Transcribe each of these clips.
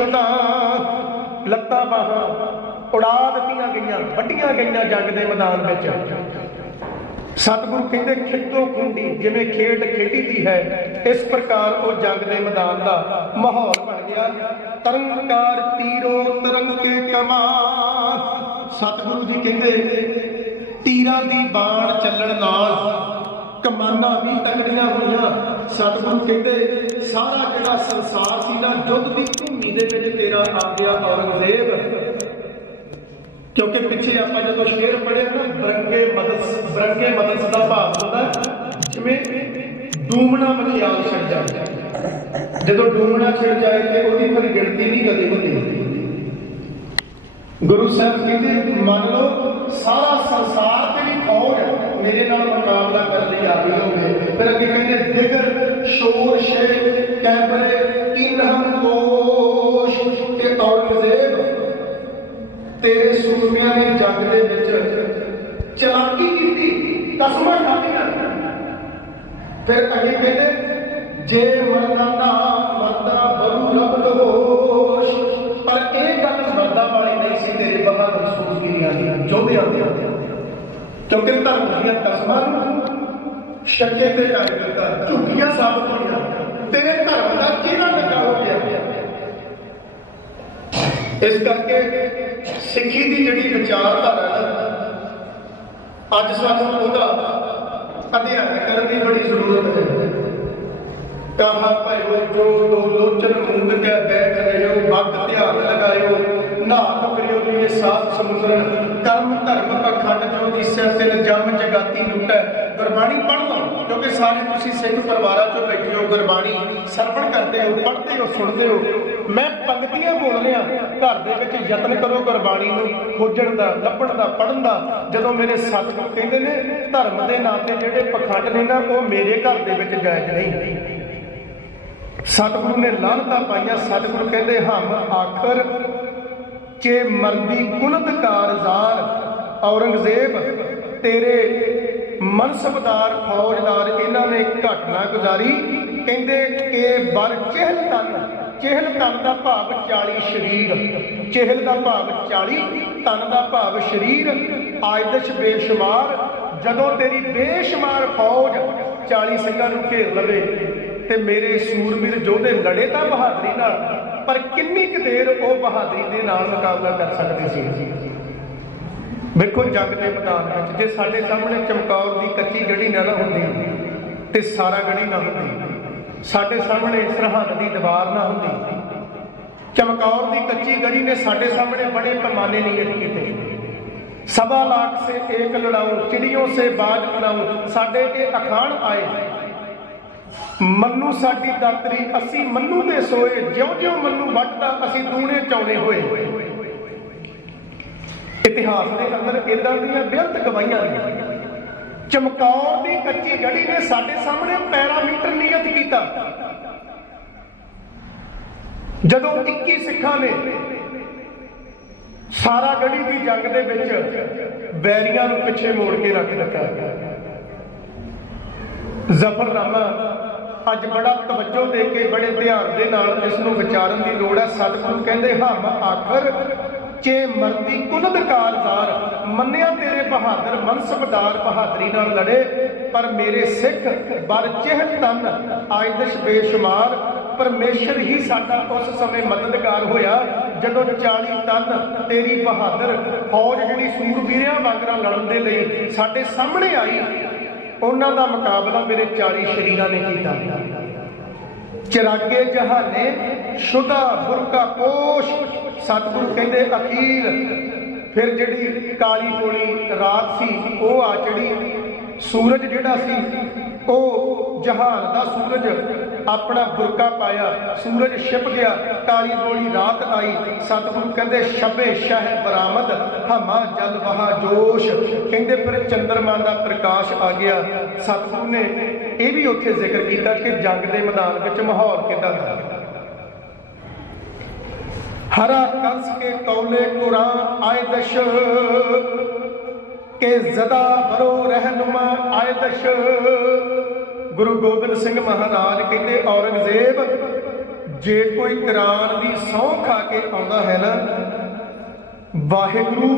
ਸ਼ੁਦਾ ਲੱਤਾਂ ਬਾਹਾਂ ਉਡਾ ਦਿੱਤੀਆਂ ਗਈਆਂ ਵੱਡੀਆਂ ਗਈਆਂ ਜੰਗ ਦੇ ਮੈਦਾਨ ਵਿੱਚ। ਸਤਿਗੁਰੂ ਕਹਿੰਦੇ, ਖਿੱਤੋ ਖੁੰਡੀ ਜਿਵੇਂ ਖੇਡ ਖੇਡੀ ਦੀ ਹੈ, ਇਸ ਪ੍ਰਕਾਰ ਉਹ ਜੰਗ ਦੇ ਮੈਦਾਨ ਦਾ ਮਾਹੌਲ ਬਣ ਗਿਆ। ਤਰੰਕਾਰ ਤੀਰੋ ਤਰੰਗ ਕੇ ਸਤਿਗੁਰੂ ਜੀ ਕਹਿੰਦੇ, ਤੀਰਾਂ ਦੀ ਬਾਣ ਚੱਲਣ ਨਾਲ ਕਮਾਨਾਂ ਵੀ ਤਕੜੀਆਂ ਹੋਈਆਂ। ਸਤਿਗੁਰੂ ਕਹਿੰਦੇ, ਸਾਰਾ ਜਿਹੜਾ ਸੰਸਾਰ ਸੀ ਨਾ ਯੁੱਧ ਦੀ ਭੂਮੀ ਦੇ ਵਿੱਚ ਤੇਰਾ ਆ ਗਿਆ ਔਰੰਗਜ਼ੇਬ। ਕਿਉਂਕਿ ਪਿੱਛੇ ਆਪਾਂ ਜਦੋਂ ਸ਼ੇਰ ਪੜਿਆ ਨਾ, ਬਰੰਗੇ ਮਦਸ ਬਰੰਗੇ ਮਦਸ ਦਾ ਭਾਵ ਹੁੰਦਾ ਜਿਵੇਂ ਡੂਮਣਾ ਮਖਿਆਲ ਛੱਡ ਜਾਏ ਜਦੋਂ ਡੂਮਣਾ ਛੱਡ ਜਾਏ ਤੇ ਉਹਦੀ ਫਿਰ ਗਿਣਤੀ ਨਹੀਂ ਕਦੇ ਹੁੰਦੀ। ਗੁਰੂ ਸਾਹਿਬ ਕਹਿੰਦੇ, ਮੰਨ ਲਓ, ਸਾਰਾ ਸੰਸਾਰ ਤੇ ਵੀ ਫੌਜ ਮੇਰੇ ਨਾਲ ਮੁਕਾਬਲਾ ਕਰਨ ਲਈ ਆ ਗਈ ਹੋਵੇ ਫਿਰ ਅੱਗੇ ਕਹਿੰਦੇ ਦਿਗਰ ਸ਼ੋਰ ਸ਼ੇ ਕੈਬਰੇ ਇਨਹਮ ਕੋਸ਼ ਤੇ ਔਰੰਗਜ਼ੇਬ ਤੇਰੇ ਸੂਰਮਿਆਂ ਨੇ ਜੰਗ ਦੇ ਵਿੱਚ ਚਲਾਕੀ ਕੀਤੀ ਕਸਮਾਂ ਖਾਧੀਆਂ ਫਿਰ ਅੱਗੇ ਕਹਿੰਦੇ ਜੇ ਮਰਦਾਂ ਦਾ ਮਰਦਾ ਬਰੂ ਲਬਦ ਹੋਸ਼ ਪਰ ਇਹ ਗੱਲ ਮਰਦਾਂ ਵਾਲੀ ਨਹੀਂ ਸੀ ਤੇਰੇ ਬਹਾਦਰ ਸੂਰਮਿਆਂ ਦੀ ਜੋਧਿਆਂ ਦੀ ਕਿਉਂਕਿ ਧਰਮ ਦੀਆਂ ਕਸਮਾਂ ਨੂੰ ਸ਼ੱਕੇ ਤੇ ਕਰ ਦਿੱਤਾ, ਝੂਠੀਆਂ ਸਾਬਤ ਹੋਈਆਂ। ਤੇਰੇ ਧਰਮ ਦਾ ਕਿਹੜਾ ਲੱਗਾ ਹੋ ਗਿਆ? ਇਸ ਕਰਕੇ ਸਿੱਖੀ ਦੀ ਜਿਹੜੀ ਵਿਚਾਰਧਾਰਾ ਅੱਜ ਸਾਨੂੰ ਉਹਦਾ ਅਧਿਐਨ ਕਰਨ ਦੀ ਬੜੀ ਜ਼ਰੂਰਤ ਹੈ। ਕਹਾ ਭਇਓ ਜੋ ਦੋ ਲੋਚਨ ਮੁੰਦ ਕੇ ਬੈਠ ਰਹਿਓ ਭਗਤ ਧਿਆਨ ਲਗਾਇਓ ਨਾਮ ਕਰਿਓ ਲਈ ਸਾਤ ਸਮੁੰਦਰਨ ਕਰਮ ਧਰਮ ਪਖੰਡ ਜੋ ਦਿਸੈ ਤਿਲ ਜਮ ਜਗਾਤੀ ਲੁਟੈ ਗੁਰਬਾਣੀ ਪੜ੍ਹ ਲਓ, ਕਿਉਂਕਿ ਸਾਰੇ ਤੁਸੀਂ ਸਿੱਖ ਪਰਿਵਾਰਾਂ ਚੋਂ ਬੈਠੇ ਹੋ, ਗੁਰਬਾਣੀ ਸਰਵਣ ਕਰਦੇ ਹੋ, ਪੜ੍ਹਦੇ ਹੋ, ਸੁਣਦੇ ਹੋ। ਮੈਂ ਪੰਕਤੀਆਂ ਬੋਲ ਰਿਹਾ ਘਰ ਦੇ ਵਿੱਚ ਯਤਨ ਕਰੋ ਗੁਰਬਾਣੀ ਨੂੰ, ਖੋਜਣ ਦਾ, ਲੱਭਣ ਦਾ, ਪੜ੍ਹਨ ਦਾ। ਜਦੋਂ ਮੇਰੇ ਸਤਿਗੁਰ ਕਹਿੰਦੇ ਨੇ, ਧਰਮ ਦੇ ਨਾਂ ਤੇ ਜਿਹੜੇ ਪਖੰਡ ਨੇ ਨਾ, ਉਹ ਮੇਰੇ ਘਰ ਦੇ ਵਿੱਚ ਜਾਇਜ਼ ਨਹੀਂ। ਸਤਿਗੁਰੂ ਨੇ ਲਾਹਨਤਾਂ ਪਾਈਆਂ, ਸਤਿਗੁਰੂ ਕਹਿੰਦੇ, ਹਮ ਆਖਰ ਕਿ ਮਰਦੀ ਕੁਲਤ ਕਾਰਜ਼ਾਰ ਔਰੰਗਜ਼ੇਬ, ਤੇਰੇ ਮਨਸਬਦਾਰ ਫੌਜਦਾਰ ਇਹਨਾਂ ਨੇ ਘਟਨਾ ਗੁਜ਼ਾਰੀ। ਕਹਿੰਦੇ ਕਿ ਬਰ ਚਹਿਲ ਤਨ ਚਹਿਲ ਤਨ ਦਾ ਭਾਵ 40 ਸ਼ਰੀਰ, ਚਹਿਲ ਦਾ ਭਾਵ 40 ਤਨ ਦਾ ਭਾਵ ਸ਼ਰੀਰ। ਆਇਦਸ਼ ਬੇਸ਼ੁਮਾਰ, ਜਦੋਂ ਤੇਰੀ ਬੇਸ਼ੁਮਾਰ ਫੌਜ 40 ਸਿੰਘਾਂ ਨੂੰ ਘੇਰ ਲਵੇ ਤੇ ਮੇਰੇ ਸੂਰਮੀਰ ਯੋਧੇ ਲੜੇ ਤਾਂ ਬਹਾਦਰੀ ਨਾਲ, ਪਰ ਕਿੰਨੀ ਕੁ ਦੇਰ ਉਹ ਬਹਾਦਰੀ ਦੇ ਨਾਲ ਮੁਕਾਬਲਾ ਕਰ ਸਕਦੇ ਸੀ? ਵੇਖੋ ਜੰਗ ਦੇ ਮੈਦਾਨ ਵਿੱਚ ਜੇ ਸਾਡੇ ਸਾਹਮਣੇ ਚਮਕੌਰ ਦੀ ਕੱਚੀ ਗੜੀ ਨਾ ਨਾ ਹੁੰਦੀ ਤੇ ਸਾਰਾ ਗੜੀ ਨਾ ਹੁੰਦੀ, ਸਾਡੇ ਸਾਹਮਣੇ ਸਰਹੰਦ ਦੀ ਦੀਵਾਰ ਨਾ ਹੁੰਦੀ, ਚਮਕੌਰ ਦੀ ਕੱਚੀ ਗੜੀ ਨੇ ਸਾਡੇ ਸਾਹਮਣੇ ਬੜੇ ਪੈਮਾਨੇ ਨਿਯਤ ਕੀਤੇ। ਸਵਾ ਲਾਖ ਸੇ ਏਕ ਲੜਾਉ ਚਿੜੀਆਂ ਸੇ ਬਾਜ ਬਣਾਉ ਸਾਡੇ ਇਹ ਅਖਾਣ ਆਏ। ਮੰਨੂ ਸਾਡੀ ਦਾਤਰੀ, ਅਸੀਂ ਮੰਨੂ ਦੇ ਸੋਏ, ਜਿਉਂ-ਜਿਉਂ ਮੰਨੂ ਵੱਟਦਾ, ਅਸੀਂ ਦੂਣੇ ਚੌੜੇ ਹੋਏ। ਇਤਿਹਾਸ ਦੇ ਅੰਦਰ ਇਦਾਂ ਦੀਆਂ ਬੇਅੰਤ ਗਵਾਹੀਆਂ ਨੇ। ਚਮਕੌਰ ਦੀ ਕੱਚੀ ਗੜੀ ਨੇ ਸਾਡੇ ਸਾਹਮਣੇ ਪੈਰਾਮੀਟਰ ਨਿਯਤ ਕੀਤਾ। ਜਦੋਂ 21 ਸਿੱਖਾਂ ਨੇ ਸਾਰਾ ਗੜੀ ਦੀ ਜੰਗ ਦੇ ਵਿੱਚ ਬੈਰੀਆਂ ਨੂੰ ਪਿੱਛੇ ਮੋੜ ਕੇ ਰੱਖ ਦਿੱਤਾ। ਜ਼ਫਰਨਾਮਾ ਅੱਜ ਬੜਾ ਤਵੱਜੋ ਦੇ ਕੇ ਬੜੇ ਧਿਆਨ ਦੇ ਨਾਲ ਇਸ ਨੂੰ ਵਿਚਾਰਨ ਦੀ ਲੋੜ ਹੈ। ਸਤਿਗੁਰੂ ਕਹਿੰਦੇ, ਹਮ ਆਖਰ ਕਿ ਮਰਦੀ ਕੁਲਦ ਕਾਰਜ਼ਾਰ ਮੰਨਿਆ ਤੇਰੇ ਬਹਾਦਰ ਮਨਸਬਦਾਰ ਬਹਾਦਰੀ ਨਾਲ ਲੜੇ, ਪਰ ਮੇਰੇ ਸਿੱਖ ਬਰ ਚਿਹਤ ਤਨ ਆਇਦਸ਼ ਬੇਸ਼ੁਮਾਰ। ਪਰਮੇਸ਼ਰ ਹੀ ਸਾਡਾ ਉਸ ਸਮੇਂ ਮਦਦਗਾਰ ਹੋਇਆ, ਜਦੋਂ 40 ਤਨ ਤੇਰੀ ਬਹਾਦਰ ਫੌਜ ਜਿਹੜੀ ਸੂਰਬੀਰਿਆਂ ਵਾਂਗਰਾਂ ਲੜਨ ਦੇ ਲਈ ਸਾਡੇ ਸਾਹਮਣੇ ਆਈ। ਉਹਨਾਂ ਦਾ ਮੁਕਾਬਲਾ ਮੇਰੇ 40 ਸ਼ਰੀਰਾਂ ਨੇ ਕੀਤਾ। ਚਿਰਾਗੇ ਜਹਾਨੇ ਸ਼ੁਦਾ ਬੁਰਕਾ ਪੋਸ਼ ਸਤਿਗੁਰੂ ਕਹਿੰਦੇ, ਅਖੀਰ। ਫਿਰ ਜਿਹੜੀ ਕਾਲੀ ਕੋਲੀ ਰਾਤ ਸੀ, ਉਹ ਆ ਚੜੀ। ਸੂਰਜ ਜਿਹੜਾ ਸੀ, ਉਹ ਜਹਾਨ ਦਾ ਸੂਰਜ ਆਪਣਾ ਬੁਰਕਾ ਪਾਇਆ। ਸੂਰਜ ਛਿਪ ਗਿਆ, ਕਾਲੀ ਗੋਲੀ ਰਾਤ ਆਈ। ਸਤਿਗੁਰੂ ਕਹਿੰਦੇ, ਸ਼ਬੇ ਸ਼ਹਿ ਬਰਾਮਦ, ਹਮਾ ਜਲ ਵਹਾ ਜੋਸ਼। ਕਹਿੰਦੇ, ਫਿਰ ਚੰਦਰਮਾ ਦਾ ਪ੍ਰਕਾਸ਼ ਆ ਗਿਆ। ਸਤਿਗੁਰੂ ਨੇ ਇਹ ਵੀ ਉੱਥੇ ਜ਼ਿਕਰ ਕੀਤਾ ਕਿ ਜੰਗ ਦੇ ਮੈਦਾਨ ਵਿੱਚ ਮਾਹੌਲ ਕਿਦਾਂ ਦਾ? ਹਰਾ ਕੰਸ ਕੇ ਕੌਲੇ ਕੁਰਾਨ ਆਏ ਦਸ਼, ਕੇ ਜ਼ਦਾ ਬਰੋ ਰਹਿਨੁਮਾ ਆਏ ਦਸ਼। ਗੁਰੂ ਗੋਬਿੰਦ ਸਿੰਘ ਮਹਾਰਾਜ ਕਹਿੰਦੇ, ਔਰੰਗਜ਼ੇਬ, ਜੇ ਕੋਈ ਕੁਰਾਨ ਦੀ ਸਹੁੰ ਖਾ ਕੇ ਆਉਂਦਾ ਹੈ ਨਾ, ਵਾਹਿਗੁਰੂ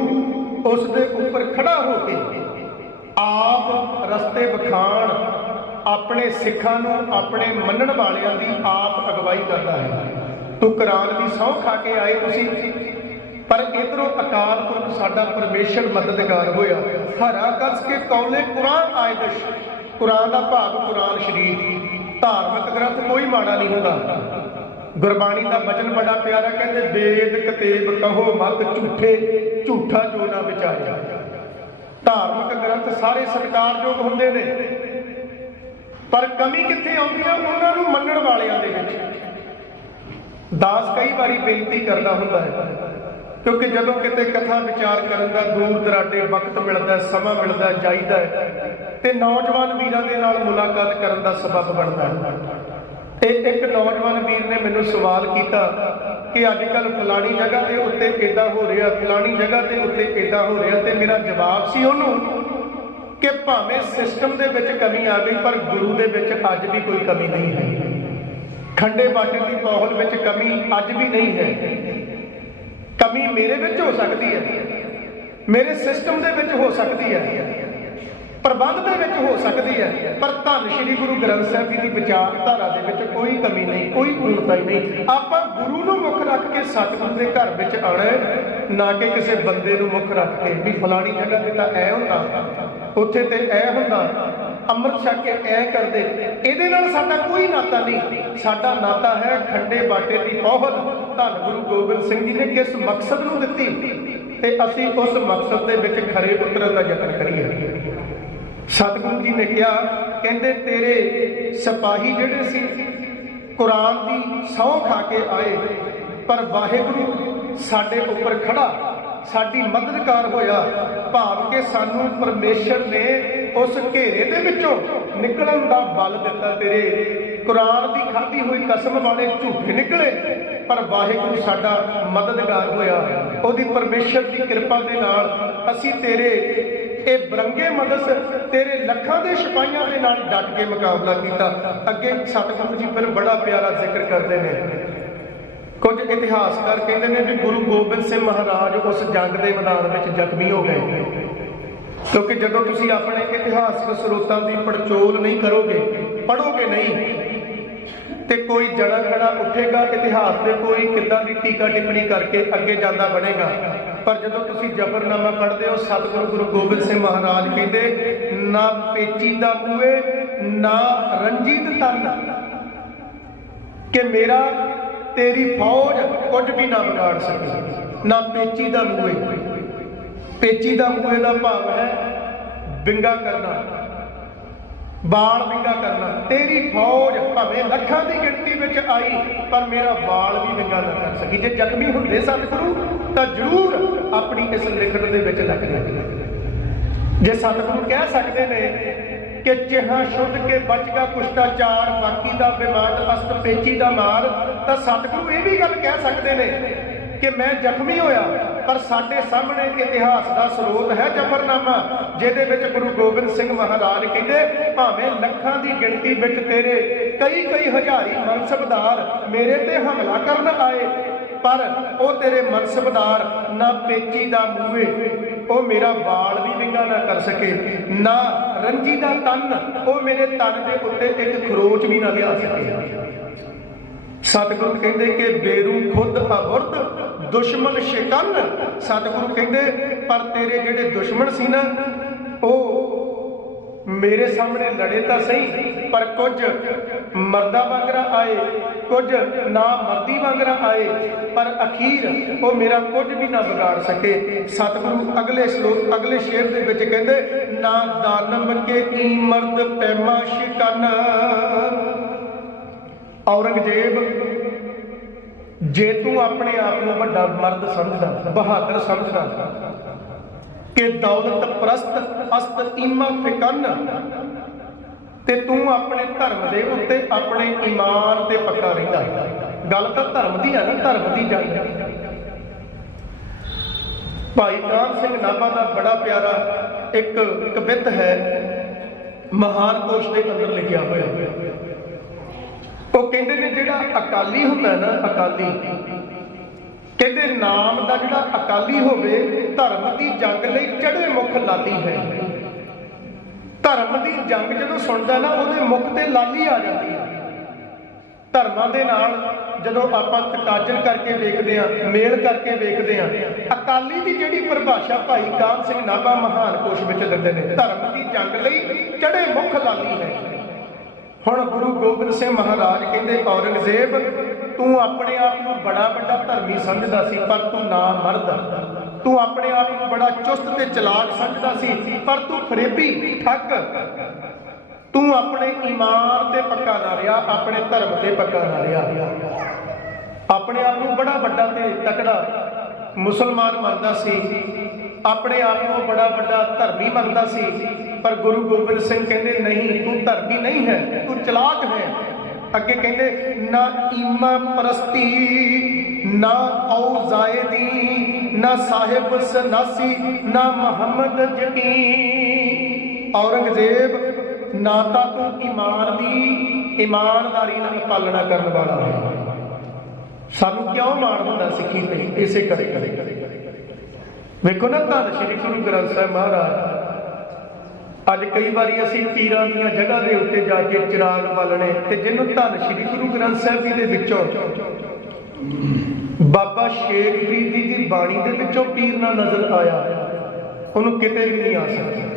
ਉਸ ਦੇ ਉੱਪਰ ਖੜਾ ਹੋ ਕੇ ਆਪ ਰਸਤੇ ਵਿਖਾਣ ਆਪਣੇ ਸਿੱਖਾਂ ਨੂੰ, ਆਪਣੇ ਮੰਨਣ ਵਾਲਿਆਂ ਦੀ ਆਪ ਅਗਵਾਈ ਕਰਦਾ ਹੈ। ਤੂੰ ਕੁਰਾਨ ਦੀ ਸਹੁੰ ਖਾ ਕੇ ਆਏ ਤੁਸੀਂ, ਪਰ ਇਧਰੋਂ ਅਕਾਲ ਪੁਰਖ ਸਾਡਾ ਪਰਮੇਸ਼ਰ ਮਦਦਗਾਰ ਹੋਇਆ। ਹਰਾ ਕਸ ਕੇ ਕੌਲੇ ਕੁਰਾਨ ਆਇਦਸ਼। ਕੁਰਾਨ ਦਾ ਭਾਵ ਕੁਰਾਨ ਸ਼ਰੀਫ ਧਾਰਮਿਕ ਗ੍ਰੰਥ ਕੋਈ ਮਾੜਾ ਨਹੀਂ ਹੁੰਦਾ। ਗੁਰਬਾਣੀ ਦਾ ਬਚਨ ਬੜਾ ਪਿਆਰਾ, ਕਹਿੰਦੇ, ਵੇਦ ਕਤੇਬ ਕਹੋ ਮਤ ਝੂਠੇ, ਝੂਠਾ ਜੋ ਨਾ ਵਿਚਾਰਿਆ ਧਾਰਮਿਕ ਗ੍ਰੰਥ ਸਾਰੇ ਸਤਿਕਾਰਯੋਗ ਹੁੰਦੇ ਨੇ। ਪਰ ਕਮੀ ਕਿੱਥੇ ਆਉਂਦੀ ਹੈ ਉਹਨਾਂ ਨੂੰ ਮੰਨਣ ਵਾਲਿਆਂ ਦੇ ਵਿੱਚ? ਦਾਸ ਕਈ ਵਾਰੀ ਬੇਨਤੀ ਕਰਦਾ ਹੁੰਦਾ ਹੈ ਕਿਉਂਕਿ ਜਦੋਂ ਕਿਤੇ ਕਥਾ ਵਿਚਾਰ ਕਰਨ ਦਾ ਦੂਰ ਦਰਾਡੇ ਵਕਤ ਮਿਲਦਾ ਸਮਾਂ ਮਿਲਦਾ ਹੈ, ਜਾਈਦਾ ਹੈ ਤੇ ਨੌਜਵਾਨ ਵੀਰਾਂ ਦੇ ਨਾਲ ਮੁਲਾਕਾਤ ਕਰਨ ਦਾ ਸਬਬ ਬਣਦਾ ਹੈ। ਤੇ ਇੱਕ ਨੌਜਵਾਨ ਵੀਰ ਨੇ ਮੈਨੂੰ ਸਵਾਲ ਕੀਤਾ ਕਿ ਅੱਜ ਕੱਲ ਫਲਾਣੀ ਜਗ੍ਹਾ ਦੇ ਉੱਤੇ ਇਦਾਂ ਹੋ ਰਿਹਾ ਫਲਾਣੀ ਜਗ੍ਹਾ ਦੇ ਉੱਤੇ ਇਦਾਂ ਹੋ ਰਿਹਾ ਤੇ ਮੇਰਾ ਜਵਾਬ ਸੀ ਉਹਨੂੰ। ਕਿ ਭਾਵੇਂ ਸਿਸਟਮ ਦੇ ਵਿੱਚ ਕਮੀ ਆ ਗਈ ਪਰ ਗੁਰੂ ਦੇ ਵਿੱਚ ਅੱਜ ਵੀ ਕੋਈ ਕਮੀ ਨਹੀਂ ਹੈ। ਖੰਡੇ ਬਾਟੇ ਦੀ ਮਾਹੌਲ ਵਿੱਚ ਕਮੀ ਅੱਜ ਵੀ ਨਹੀਂ ਹੈ। ਕਮੀ ਮੇਰੇ ਵਿੱਚ ਹੋ ਸਕਦੀ ਹੈ। ਮੇਰੇ ਸਿਸਟਮ ਦੇ ਵਿੱਚ ਹੋ ਸਕਦੀ ਹੈ। ਪ੍ਰਬੰਧ ਦੇ ਵਿੱਚ ਹੋ ਸਕਦੀ ਹੈ। ਪਰ ਧੰਨ ਸ਼੍ਰੀ ਗੁਰੂ ਗ੍ਰੰਥ ਸਾਹਿਬ ਜੀ ਦੀ ਵਿਚਾਰਧਾਰਾ ਦੇ ਵਿੱਚ ਕੋਈ ਕਮੀ ਨਹੀਂ, ਕੋਈ ਪੂਰਨਤਾ ਹੀ ਨਹੀਂ। ਆਪਾਂ ਗੁਰੂ ਨੂੰ ਮੁੱਖ ਰੱਖ ਕੇ ਸਤਿਗੁਰੂ ਦੇ ਘਰ ਵਿੱਚ ਆਣਾ ਨਾ ਕਿ ਕਿਸੇ ਬੰਦੇ ਨੂੰ ਮੁੱਖ ਰੱਖ ਕੇ ਵੀ ਫਲਾਣੀ ਜਗ੍ਹਾ ਤੇ ਤਾਂ ਐ ਹੁੰਦਾ। ਉੱਥੇ ਤੇ ਐ ਹੁੰਦਾ, ਅੰਮ੍ਰਿਤ ਛਕ ਕੇ ਐ ਕਰਦੇ। ਇਹਦੇ ਨਾਲ ਸਾਡਾ ਕੋਈ ਨਾਤਾ ਨਹੀਂ। ਸਾਡਾ ਨਾਤਾ ਹੈ ਖੰਡੇ ਬਾਟੇ ਦੀ ਪੌਹਲ ਧੰਨ ਗੁਰੂ ਗੋਬਿੰਦ ਸਿੰਘ ਜੀ ਨੇ ਕਿਸ ਮਕਸਦ ਨੂੰ ਦਿੱਤੀ? ਤੇ ਅਸੀਂ ਉਸ ਮਕਸਦ ਦੇ ਵਿੱਚ ਖਰੇ ਉਤਰਨ ਦਾ ਯਤਨ ਕਰੀਏ। ਸਤਿਗੁਰੂ ਜੀ ਨੇ ਕਿਹਾ, ਕਹਿੰਦੇ, ਤੇਰੇ ਸਿਪਾਹੀ ਜਿਹੜੇ ਸੀ, ਕੁਰਾਨ ਦੀ ਸਹੁੰ ਖਾ ਕੇ ਆਏ, ਪਰ ਵਾਹਿਗੁਰੂ ਸਾਡੇ ਉੱਪਰ ਖੜਾ। ਸਾਡੀ ਮਦਦਕਾਰ ਹੋਇਆ। ਭਾਵ ਕਿ ਸਾਨੂੰ ਪਰਮੇਸ਼ਰ ਨੇ ਉਸ ਘੇਰੇ ਦੇ ਵਿੱਚੋਂ ਨਿਕਲਣ ਦਾ ਬਲ ਦਿੱਤਾ ਤੇਰੇ। ਕੁਰਾਨ ਦੀ ਖਾਧੀ ਹੋਈ ਕਸਮ ਵਾਲੇ ਝੂਠੇ ਨਿਕਲੇ, ਪਰ ਵਾਹਿਗੁਰੂ ਸਾਡਾ ਮਦਦਗਾਰ ਹੋਇਆ। ਉਹਦੀ ਪਰਮੇਸ਼ਰ ਦੀ ਕਿਰਪਾ ਦੇ ਨਾਲ ਅਸੀਂ ਤੇਰੇ ਇਹ ਬਰੰਗੇ ਮਦਦ, ਤੇਰੇ ਲੱਖਾਂ ਦੇ ਸਿਪਾਹੀਆਂ ਦੇ ਨਾਲ ਡਟ ਕੇ ਮੁਕਾਬਲਾ ਕੀਤਾ। ਅੱਗੇ ਸਤਿਗੁਰੂ ਜੀ ਫਿਰ ਬੜਾ ਪਿਆਰਾ ਜ਼ਿਕਰ ਕਰਦੇ ਨੇ। ਕੁਝ ਇਤਿਹਾਸਕਾਰ ਕਹਿੰਦੇ ਨੇ ਵੀ ਗੁਰੂ ਗੋਬਿੰਦ ਸਿੰਘ ਮਹਾਰਾਜ ਉਸ ਜੰਗ ਦੇ ਮੈਦਾਨ ਵਿੱਚ ਜ਼ਖਮੀ ਹੋ ਗਏ। ਕਿਉਂਕਿ ਜਦੋਂ ਤੁਸੀਂ ਆਪਣੇ ਇਤਿਹਾਸਕ ਸਰੋਤਾਂ ਦੀ ਪੜਚੋਲ ਨਹੀਂ ਕਰੋਗੇ, ਪੜੋਗੇ ਨਹੀਂ, ਤੇ ਕੋਈ ਜਣਾ ਖੜਾ ਉੱਠੇਗਾ, ਇਤਿਹਾਸ ਦੇ ਕੋਈ ਕਿੱਦਾਂ ਦੀ ਟੀਕਾ ਟਿੱਪਣੀ ਕਰਕੇ ਅੱਗੇ ਜਾਂਦਾ ਬਣੇਗਾ। ਪਰ ਜਦੋਂ ਤੁਸੀਂ ਜਬਰਨਾਮਾ ਪੜ੍ਹਦੇ ਹੋ, ਸਤਿਗੁਰੂ ਗੁਰੂ ਗੋਬਿੰਦ ਸਿੰਘ ਮਹਾਰਾਜ ਕਹਿੰਦੇ, ਨਾ ਪੇਚੀ ਦਾ ਮੂਏ ਨਾ ਰੰਜੀਤ ਤਨ। ਕਿ ਮੇਰਾ ਤੇਰੀ ਫੌਜ ਕੁਝ ਵੀ ਨਾ ਵਿਗਾੜ ਸਕੀ। ਨਾ ਪੇਚੀ ਦਾ ਮੂਏ ਪੇਚੀ ਦਾ ਮੂਏ ਦਾ ਭਾਵ ਹੈ ਵਿੰਗਾ ਕਰਨਾ। ਬਾਲ ਵਿੰਗਾ ਕਰਨਾ। ਤੇਰੀ ਫੌਜ ਭਾਵੇਂ ਲੱਖਾਂ ਦੀ ਗਿਣਤੀ ਵਿੱਚ ਆਈ, ਪਰ ਮੇਰਾ ਬਾਲ ਵੀ ਵਿੰਗਾ ਨਾ ਕਰ ਸਕੀ। ਜੇ ਜ਼ਖਮੀ ਹੁੰਦੇ ਸਤਿਗੁਰੂ, ਤਾਂ ਜ਼ਰੂਰ ਆਪਣੀ ਇਸ ਲਿਖਣ ਦੇ ਵਿੱਚ ਲੱਗ ਜਾਂਦੇ। ਜੇ ਸਤਿਗੁਰੂ ਕਹਿ ਸਕਦੇ ਨੇ ਕਿ ਜਿਹਾ ਸ਼ੁੱਧ ਕੇ ਬਚਗਾ ਕੁਸ਼ਟਾਚਾਰ ਬਾਕੀ ਦਾ ਬਿਮਾਰ ਅਸਤ ਪੇਚੀ ਦਾ ਮਾਰ ਤਾਂ ਸਤਿਗੁਰੂ ਇਹ ਵੀ ਗੱਲ ਕਹਿ ਸਕਦੇ ਨੇ ਕਿ ਮੈਂ ਜ਼ਖਮੀ ਹੋਇਆ, ਪਰ ਸਾਡੇ ਸਾਹਮਣੇ ਇਤਿਹਾਸ ਦਾ ਸਰੋਤ ਹੈ ਜਫਰਨਾਮਾ ਜਿਹਦੇ ਵਿੱਚ ਗੁਰੂ ਗੋਬਿੰਦ ਸਿੰਘ ਮਹਾਰਾਜ ਕਹਿੰਦੇ, ਭਾਵੇਂ ਲੱਖਾਂ ਦੀ ਗਿਣਤੀ ਵਿੱਚ ਤੇਰੇ ਕਈ ਕਈ ਹਜ਼ਾਰੀ ਮਨਸਬਦਾਰ ਮੇਰੇ ਤੇ ਹਮਲਾ ਕਰਨ ਆਏ, ਪਰ ਉਹ ਤੇਰੇ ਮਨਸਬਦਾਰ ਨਾ ਪੇਚੀ ਦਾ ਮੂਹੇ ਉਹ ਮੇਰਾ ਵਾਲ ਵੀ ਵਿੰਗਾ ਨਾ ਕਰ ਸਕੇ, ਨਾ ਰੰਜੀ ਦਾ ਤਨ, ਉਹ ਮੇਰੇ ਤਨ ਦੇ ਉੱਤੇ ਇੱਕ ਖਰੋਚ ਵੀ ਨਾ ਲਿਆ ਸਕੇ। ਸਤਿਗੁਰੂ ਕਹਿੰਦੇ ਕਿ ਬੇਰੂ ਖੁਦ ਅਵਰਦ ਦੁਸ਼ਮਣ ਸ਼ਿਕਨ। ਸਤਿਗੁਰੂ ਕਹਿੰਦੇ, ਪਰ ਤੇਰੇ ਜਿਹੜੇ ਦੁਸ਼ਮਣ ਸੀ ਨਾ, ਉਹ ਮੇਰੇ ਸਾਹਮਣੇ ਲੜੇ ਤਾਂ ਸਹੀ, ਪਰ ਕੁਝ ਮਰਦਾ ਵਾਂਗਰਾ ਆਏ, ਕੁਝ ਨਾ ਮਰਦੀ ਵਾਂਗਰਾ ਆਏ, ਪਰ ਅਖੀਰ ਉਹ ਮੇਰਾ ਕੁਝ ਵੀ ਨਾ ਵਿਗਾੜ ਸਕੇ। ਸਤਿਗੁਰੂ ਅਗਲੇ ਸ਼ਲੋਕ, ਅਗਲੇ ਸ਼ੇਰ ਦੇ ਵਿੱਚ ਕਹਿੰਦੇ, ਨਾ ਦਾਨਮ ਕੇ ਕੀ ਮਰਦ ਪੈਮਾ ਸ਼ਿਕਨ। ਔਰੰਗਜ਼ੇਬ, ਜੇ ਤੂੰ ਆਪਣੇ ਆਪ ਨੂੰ ਵੱਡਾ ਮਰਦ ਸਮਝਦਾ, ਬਹਾਦਰ ਸਮਝਦਾ ਕਿ ਦੌਲਤ ਪ੍ਰਸਤ ਅਸਤ ਈਮਾ ਫਿਕਨ ਤੇ ਤੂੰ ਆਪਣੇ ਧਰਮ ਦੇ ਉੱਤੇ ਆਪਣੇ ਈਮਾਨ ਤੇ ਪੱਕਾ ਰਹਿੰਦਾ। ਗੱਲ ਤਾਂ ਧਰਮ ਦੀ ਹੈ ਨਾ, ਧਰਮ ਦੀ ਜੰਗ ਭਾਈ ਕਾਮ ਸਿੰਘ ਨਾਭਾ ਦਾ ਬੜਾ ਪਿਆਰਾ ਇੱਕ ਕਵਿਤ ਹੈ, ਮਹਾਨ ਕੋਸ਼ ਦੇ ਅੰਦਰ ਲਿਖਿਆ ਹੋਇਆ। ਉਹ ਕਹਿੰਦੇ ਨੇ ਜਿਹੜਾ ਅਕਾਲੀ ਹੁੰਦਾ ਨਾ, ਅਕਾਲੀ ਕਹਿੰਦੇ ਨਾਮ ਦਾ ਜਿਹੜਾ ਅਕਾਲੀ ਹੋਵੇ, ਧਰਮ ਦੀ ਜੰਗ ਲਈ ਚੜੇ ਮੁਖ ਲਾਲੀ ਹੈ? ਧਰਮ ਦੀ ਜੰਗ ਜਦੋਂ ਸੁਣਦਾ ਨਾ, ਉਹਦੇ ਮੁਖ ਤੇ ਲਾਲੀ ਆ ਜਾਂਦੀ ਹੈ। ਧਰਮਾਂ ਦੇ ਨਾਲ ਜਦੋਂ ਆਪਾਂ ਤਕਾਜਲ ਕਰਕੇ ਵੇਖਦੇ ਆ ਮੇਲ ਕਰਕੇ ਵੇਖਦੇ ਆ ਅਕਾਲੀ ਦੀ ਜਿਹੜੀ ਪਰਿਭਾਸ਼ਾ ਭਾਈ ਕਾਨ ਸਿੰਘ ਨਾਭਾ ਮਹਾਨ ਕੋਸ਼ ਵਿੱਚ ਦਿੰਦੇ ਨੇ, ਧਰਮ ਦੀ ਜੰਗ ਲਈ ਚੜੇ ਮੁਖ ਲਾਲੀ ਹੈ? ਹੁਣ ਗੁਰੂ ਗੋਬਿੰਦ ਸਿੰਘ ਮਹਾਰਾਜ ਕਹਿੰਦੇ, ਔਰੰਗਜ਼ੇਬ ਤੂੰ ਆਪਣੇ ਆਪ ਨੂੰ ਬੜਾ ਵੱਡਾ ਧਰਮੀ ਸਮਝਦਾ ਸੀ, ਪਰ ਤੂੰ ਨਾ ਮਰਦ। ਤੂੰ ਆਪਣੇ ਆਪ ਨੂੰ ਬੜਾ ਚੁਸਤ ਤੇ ਚਲਾਕ ਸਮਝਦਾ ਸੀ, ਪਰ ਤੂੰ ਫਰੇਬੀ, ਠੱਗ। ਤੂੰ ਆਪਣੇ ਇਮਾਨ ਤੇ ਪੱਕਾ ਨਾ ਰਿਹਾ, ਆਪਣੇ ਧਰਮ ਤੇ ਪੱਕਾ ਨਾ ਰਿਹਾ। ਆਪਣੇ ਆਪ ਨੂੰ ਬੜਾ ਵੱਡਾ ਤੇ ਤਕੜਾ ਮੁਸਲਮਾਨ ਮੰਨਦਾ ਸੀ। ਆਪਣੇ ਆਪ ਨੂੰ ਬੜਾ ਵੱਡਾ ਧਰਮੀ ਮੰਨਦਾ ਸੀ। ਪਰ ਗੁਰੂ ਗੋਬਿੰਦ ਸਿੰਘ ਕਹਿੰਦੇ, ਨਹੀਂ, ਤੂੰ ਧਰਮੀ ਨਹੀਂ ਹੈ, ਤੂੰ ਚਲਾਕ ਹੈ। ਅੱਗੇ ਕਹਿੰਦੇ, ਨਾ ਈਮਾ ਪ੍ਰਸਤੀ, ਨਾ ਔਜ਼ਾਇਦੀ, ਨਾ ਸਾਹਿਬ ਸਨਾਸੀ, ਨਾ ਮੁਹੰਮਦ ਯਕੀਨ। ਔਰੰਗਜ਼ੇਬ, ਨਾ ਤਾਂ ਤੂੰ ਇਮਾਨ ਦੀ, ਇਮਾਨਦਾਰੀ ਨਾਲ ਪਾਲਣਾ ਕਰਨ ਵਾਲਾ ਹੈ। ਸਾਨੂੰ ਕਿਉਂ ਮਾਣ ਹੁੰਦਾ ਸਿੱਖੀ ਤੇ ਇਸੇ ਕਰੇ ਕਰੇ। ਵੇਖੋ ਨਾ ਧੰਨ ਸ਼੍ਰੀ ਗੁਰੂ ਗ੍ਰੰਥ ਸਾਹਿਬ ਮਹਾਰਾਜ ਅੱਜ ਕਈ ਵਾਰੀ ਅਸੀਂ ਪੀਰਾਂ ਦੀਆਂ ਜਗ੍ਹਾ ਦੇ ਉੱਤੇ ਜਾ ਕੇ ਚਿਰਾਗ ਬਾਲਣੇ ਤੇ ਜਿਹਨੂੰ ਧੰਨ ਸ਼੍ਰੀ ਗੁਰੂ ਗ੍ਰੰਥ ਸਾਹਿਬ ਜੀ ਦੇ ਵਿੱਚੋਂ ਬਾਬਾ ਸ਼ੇਖ ਫਰੀਦ ਜੀ ਦੀ ਬਾਣੀ ਦੇ ਵਿੱਚੋਂ ਪੀਰ ਨਾਲ ਨਜ਼ਰ ਆਇਆ, ਉਹਨੂੰ ਕਿਤੇ ਵੀ ਨਹੀਂ ਆ ਸਕਦਾ।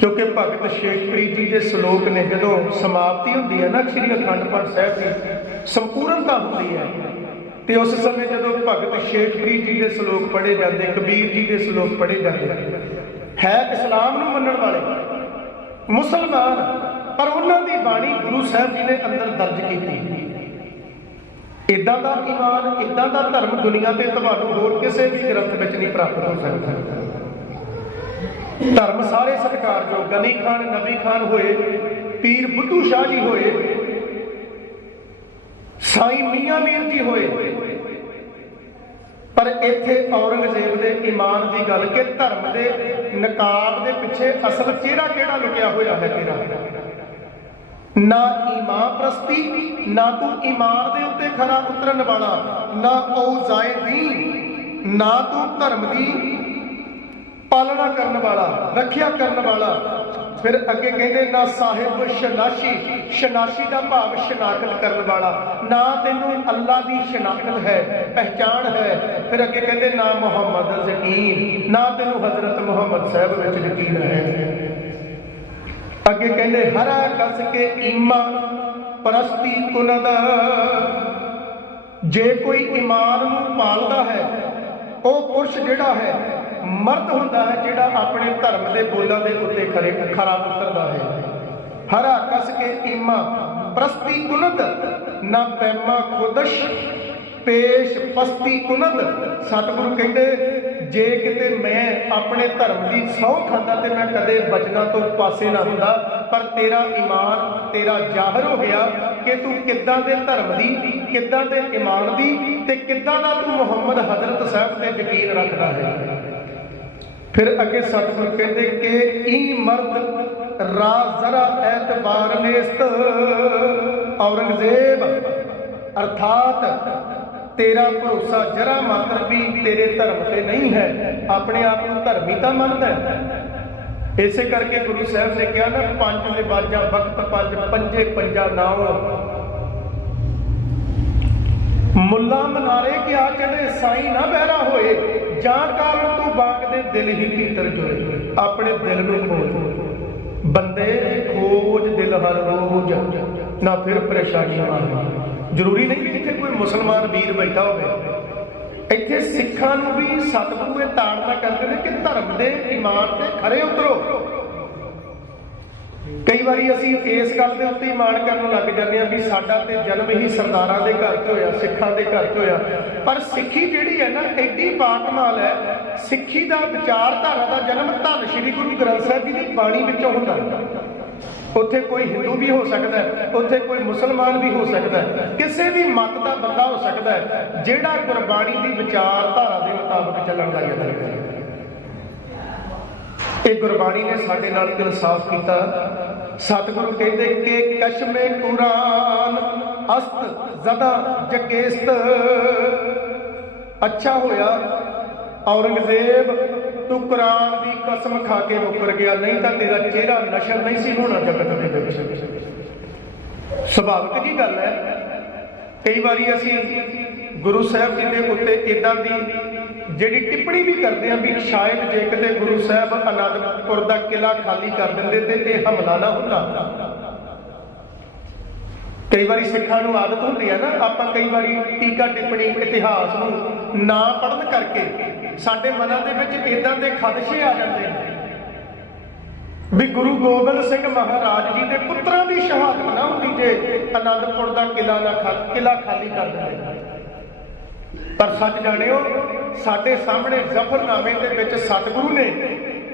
ਕਿਉਂਕਿ ਭਗਤ ਸ਼ੇਖ ਫਰੀਦ ਜੀ ਦੇ ਸ਼ਲੋਕ ਨੇ ਜਦੋਂ ਸਮਾਪਤੀ ਹੁੰਦੀ ਹੈ ਨਾ ਸ੍ਰੀ ਅਖੰਡ ਪਾਠ ਸਾਹਿਬ ਦੀ ਸੰਪੂਰਨਤਾ ਹੁੰਦੀ ਹੈ। ਤੇ ਉਸ ਸਮੇਂ ਜਦੋਂ ਭਗਤ ਸ਼ੇਖ ਫਰੀਦ ਜੀ ਦੇ ਸ਼ਲੋਕ ਪੜ੍ਹੇ ਜਾਂਦੇ, ਕਬੀਰ ਜੀ ਦੇ ਸ਼ਲੋਕ ਪੜ੍ਹੇ ਜਾਂਦੇ ਹੈ ਇਸਲਾਮ ਨੂੰ ਮੰਨਣ ਵਾਲੇ। ਮੁਸਲਮਾਨ, ਪਰ ਉਹਨਾਂ ਦੀ ਬਾਣੀ ਗੁਰੂ ਸਾਹਿਬ ਜੀ ਨੇ ਅੰਦਰ ਦਰਜ ਕੀਤੀ। ਇਦਾਂ ਦਾ ਈਮਾਨ ਇਦਾਂ ਦਾ ਧਰਮ ਦੁਨੀਆ ਤੇ ਤੁਹਾਨੂੰ ਹੋਰ ਕਿਸੇ ਵੀ ਗ੍ਰੰਥ ਵਿੱਚ ਨਹੀਂ ਪ੍ਰਾਪਤ ਹੋ ਸਕਦਾ। ਧਰਮ ਸਾਰੇ ਸਤਿਕਾਰਯੋਗ ਗਨੀ ਖਾਨ, ਨਬੀ ਖਾਨ ਹੋਏ, ਪੀਰ ਬੁੱਧੂ ਸ਼ਾਹ ਜੀ ਹੋਏ, ਸਾਈ ਮੀਆਂ ਮੀਰ ਜੀ ਹੋਏ ਪਰ ਇੱਥੇ ਔਰੰਗਜ਼ੇਬ ਦੇ ਇਮਾਨ ਦੀ ਗੱਲ ਕਿ ਧਰਮ ਦੇ ਨਕਾਬ ਦੇ ਪਿੱਛੇ ਅਸਲ ਚਿਹਰਾ ਕਿਹੜਾ ਲੁਕਿਆ ਹੋਇਆ ਹੈ ਤੇਰਾ? ਨਾ ਈਮਾਨ ਪ੍ਰਸਤੀ, ਨਾ ਤੂੰ ਇਮਾਨ ਦੇ ਉੱਤੇ ਖਰਾ ਉਤਰਨ ਵਾਲਾ, ਨਾ ਔਜ਼ਾਇਦੀ ਨਾ ਤੂੰ ਧਰਮ ਦੀ ਪਾਲਣਾ ਕਰਨ ਵਾਲਾ, ਰੱਖਿਆ ਕਰਨ ਵਾਲਾ। ਫਿਰ ਅੱਗੇ ਕਹਿੰਦੇ, ਨਾ ਸਾਹਿਬ ਸ਼ਨਾਸ਼ੀ ਸ਼ਨਾਸ਼ੀ ਦਾ ਭਾਵ ਸ਼ਨਾਖਤ ਕਰਨ ਵਾਲਾ। ਨਾ ਤੈਨੂੰ ਅੱਲਾ ਦੀ ਸ਼ਨਾਖਤ ਹੈ, ਪਹਿਚਾਣ ਹੈ। ਫਿਰ ਅੱਗੇ ਕਹਿੰਦੇ, ਨਾ ਮੁਹੰਮਦ ਯਕੀਨ, ਨਾ ਤੈਨੂੰ ਹਜ਼ਰਤ ਮੁਹੰਮਦ ਸਾਹਿਬ ਵਿੱਚ ਯਕੀਨ ਹੈ। ਅੱਗੇ ਕਹਿੰਦੇ, ਹਰਾ ਕਸ ਕੇ ਈਮਾ ਪ੍ਰਸਤੀ ਕੁਨਦ ਜੇ ਕੋਈ ਇਮਾਨ ਨੂੰ ਪਾਲਦਾ ਹੈ, ਉਹ ਪੁਰਸ਼ ਜਿਹੜਾ ਹੈ ਮਰਦ ਹੁੰਦਾ ਹੈ ਜਿਹੜਾ ਆਪਣੇ ਧਰਮ ਦੇ ਬੋਲਾਂ ਦੇ ਉੱਤੇ ਖਰੇ ਖਰਾ ਉਤਰਦਾ ਹੈ। ਹਰਾ ਕਸ ਕੇ ਈਮਾ, ਪ੍ਰਸਤੀ ਕੁਨਦ ਨਾ ਪੈਮਾ ਖੁਦਸ਼, ਪੇਸ਼ ਪਸਤੀ ਕੁਨਦ ਸਤਿਗੁਰੂ ਕਹਿੰਦੇ, ਜੇ ਕਿਤੇ ਮੈਂ ਆਪਣੇ ਧਰਮ ਦੀ ਸਹੁੰ ਖਾਂਦਾ ਤੇ ਮੈਂ ਕਦੇ ਬਚਨਾਂ ਤੋਂ ਪਾਸੇ ਨਾ ਹੁੰਦਾ, ਪਰ ਤੇਰਾ ਈਮਾਨ, ਤੇਰਾ ਜ਼ਾਹਰ ਹੋ ਗਿਆ ਕਿ ਤੂੰ ਕਿੱਦਾਂ ਦੇ ਧਰਮ ਦੀ, ਕਿੱਦਾਂ ਦੇ ਈਮਾਨ ਦੀ ਤੇ ਕਿੱਦਾਂ ਦਾ ਤੂੰ ਮੁਹੰਮਦ ਹਜ਼ਰਤ ਸਾਹਿਬ ਤੇ ਯਕੀਨ ਰੱਖਦਾ ਹੈ। ਫਿਰ ਅੱਗੇ ਸਤਿਗੁਰੂ ਕਹਿੰਦੇ ਕਿ ਈ ਮਰਦ ਰਾ ਜ਼ਰਾ ਐਤਬਾਰ ਨੇਸਤ ਔਰੰਗਜ਼ੇਬ ਅਰਥਾਤ ਤੇਰਾ ਭਰੋਸਾ ਜਰਾ ਮਾਤਰ ਵੀ ਤੇਰੇ ਧਰਮ ਤੇ ਨਹੀਂ ਹੈ ਆਪਣੇ ਆਪ ਨੂੰ ਧਰਮੀ ਤਾਂ ਮੰਨਦਾ ਹੈ ਇਸੇ ਕਰਕੇ ਗੁਰੂ ਸਾਹਿਬ ਨੇ ਕਿਹਾ ਨਾ ਪੰਜ ਨਿਵਾਜਾਂ ਵਕਤ ਪੰਜ ਪੰਜੇ ਪੰਜਾ ਨਾਉ ਮੁੱਲਾ ਮਨਾਰੇ ਕਿ ਆ ਚੜੇ ਸਾਈ ਨਾ ਬਹਿਰਾ ਹੋਏ ਜਾਂ ਕਾਰਨ ਤੂੰ ਬਾਗ ਦੇ ਦਿਲ ਹੀ ਭੀਤਰ ਜੁੜੇ ਆਪਣੇ ਦਿਲ ਨੂੰ ਖੋਜ ਬੰਦੇ ਖੋਜ ਦਿਲ ਹਰ ਰੋਜ਼, ਨਾ ਫਿਰ ਪਰੇਸ਼ਾਨੀ ਮਾਰੇ ਜ਼ਰੂਰੀ ਨਹੀਂ ਕਿ ਇੱਥੇ ਕੋਈ ਮੁਸਲਮਾਨ ਵੀਰ ਬੈਠਾ ਹੋਵੇ। ਇੱਥੇ ਸਿੱਖਾਂ ਨੂੰ ਵੀ ਸਤਿਗੁਰੂ ਇਹ ਤਾੜਨਾ ਕਰਦੇ ਨੇ ਕਿ ਧਰਮ ਦੇ ਇਮਾਨ ਤੇ ਖਰੇ ਉਤਰੋ। ਕਈ ਵਾਰੀ ਅਸੀਂ ਇਸ ਗੱਲ ਦੇ ਉੱਤੇ ਮਾਣ ਕਰਨ ਲੱਗ ਜਾਂਦੇ ਆ ਵੀ ਸਾਡਾ ਤੇ ਜਨਮ ਹੀ ਸਰਦਾਰਾਂ ਦੇ ਘਰ 'ਚ ਹੋਇਆ, ਸਿੱਖਾਂ ਦੇ ਘਰ 'ਚ ਹੋਇਆ। ਪਰ ਸਿੱਖੀ ਜਿਹੜੀ ਹੈ ਨਾ, ਐਡੀ ਬਾਕਮਾਲ ਹੈ, ਸਿੱਖੀ ਦਾ ਵਿਚਾਰਧਾਰਾ ਦਾ ਜਨਮ ਧੰਨ ਸ਼੍ਰੀ ਗੁਰੂ ਗ੍ਰੰਥ ਸਾਹਿਬ ਜੀ ਦੀ ਬਾਣੀ ਵਿੱਚੋਂ ਹੁੰਦਾ ਹੈ। ਉੱਥੇ ਕੋਈ ਹਿੰਦੂ ਵੀ ਹੋ ਸਕਦਾ ਹੈ, ਉੱਥੇ ਕੋਈ ਮੁਸਲਮਾਨ ਵੀ ਹੋ ਸਕਦਾ ਹੈ, ਕਿਸੇ ਵੀ ਮਤ ਦਾ ਬੰਦਾ ਹੋ ਸਕਦਾ ਹੈ, ਜਿਹੜਾ ਗੁਰਬਾਣੀ ਦੀ ਵਿਚਾਰਧਾਰਾ ਦੇ ਮੁਤਾਬਕ ਚੱਲਣ ਦਾ ਯਤਨ ਕਰੇ। ਇਹ ਗੁਰਬਾਣੀ ਨੇ ਸਾਡੇ ਨਾਲ ਇਨਸਾਫ ਕੀਤਾ। ਸਤਿਗੁਰੂ ਕਹਿੰਦੇ ਕਿ ਕਸ਼ਮੇ ਕੁਰਾਨ ਅਸਤ ਜ਼ਦਾ ਜਕੇਸਤ। ਅੱਛਾ ਹੋਇਆ, ਔਰੰਗਜ਼ੇਬ ਤੂੰ ਕੁਰਾਨ ਦੀ ਕਸਮ ਖਾ ਕੇ ਮੁੱਕਰ ਗਿਆ, ਨਹੀਂ ਤਾਂ ਤੇਰਾ ਚਿਹਰਾ ਨਸ਼ਰ ਨਹੀਂ ਸੀ ਹੋਣਾ ਜਗਤ ਦੇ ਵਿੱਚ। ਸੁਭਾਵਿਕ ਜੀ ਗੱਲ ਹੈ। ਕਈ ਵਾਰੀ ਅਸੀਂ ਗੁਰੂ ਸਾਹਿਬ ਜੀ ਦੇ ਉੱਤੇ ਇਦਾਂ ਦੀ ਜਿਹੜੀ ਟਿੱਪਣੀ ਵੀ ਕਰਦੇ ਆ ਵੀ ਸ਼ਾਇਦ ਜੇ ਕਿਤੇ ਗੁਰੂ ਸਾਹਿਬ ਅਨੰਦਪੁਰ ਦਾ ਕਿਲਾ ਖਾਲੀ ਕਰ ਦਿੰਦੇ ਤੇ ਇਹ ਹਮਲਾ ਨਾ ਹੁੰਦਾ। ਕਈ ਵਾਰੀ ਸਿੱਖਾਂ ਨੂੰ ਆਦਤ ਹੁੰਦੀ ਹੈ ਨਾ, ਆਪਾਂ ਕਈ ਵਾਰੀ ਟੀਕਾ ਟਿੱਪਣੀ ਇਤਿਹਾਸ ਨੂੰ ਨਾ ਪੜਨ ਕਰਕੇ ਸਾਡੇ ਮਨਾਂ ਦੇ ਵਿੱਚ ਇਦਾਂ ਦੇ ਖਦਸ਼ੇ ਆ ਜਾਂਦੇ ਨੇ ਵੀ ਗੁਰੂ ਗੋਬਿੰਦ ਸਿੰਘ ਮਹਾਰਾਜ ਜੀ ਦੇ ਪੁੱਤਰਾਂ ਦੀ ਸ਼ਹਾਦਤ ਨਾ ਹੁੰਦੀ ਜੇ ਅਨੰਦਪੁਰ ਦਾ ਕਿਲਾ ਨਾ ਖਾ ਕਿਲਾ ਖਾਲੀ ਕਰ ਦਿੰਦੇ। ਪਰ ਸੱਚ ਜਾਣਿਓ ਸਾਡੇ ਸਾਹਮਣੇ ਜ਼ਫਰਨਾਮੇ ਦੇ ਵਿੱਚ ਸਤਿਗੁਰੂ ਨੇ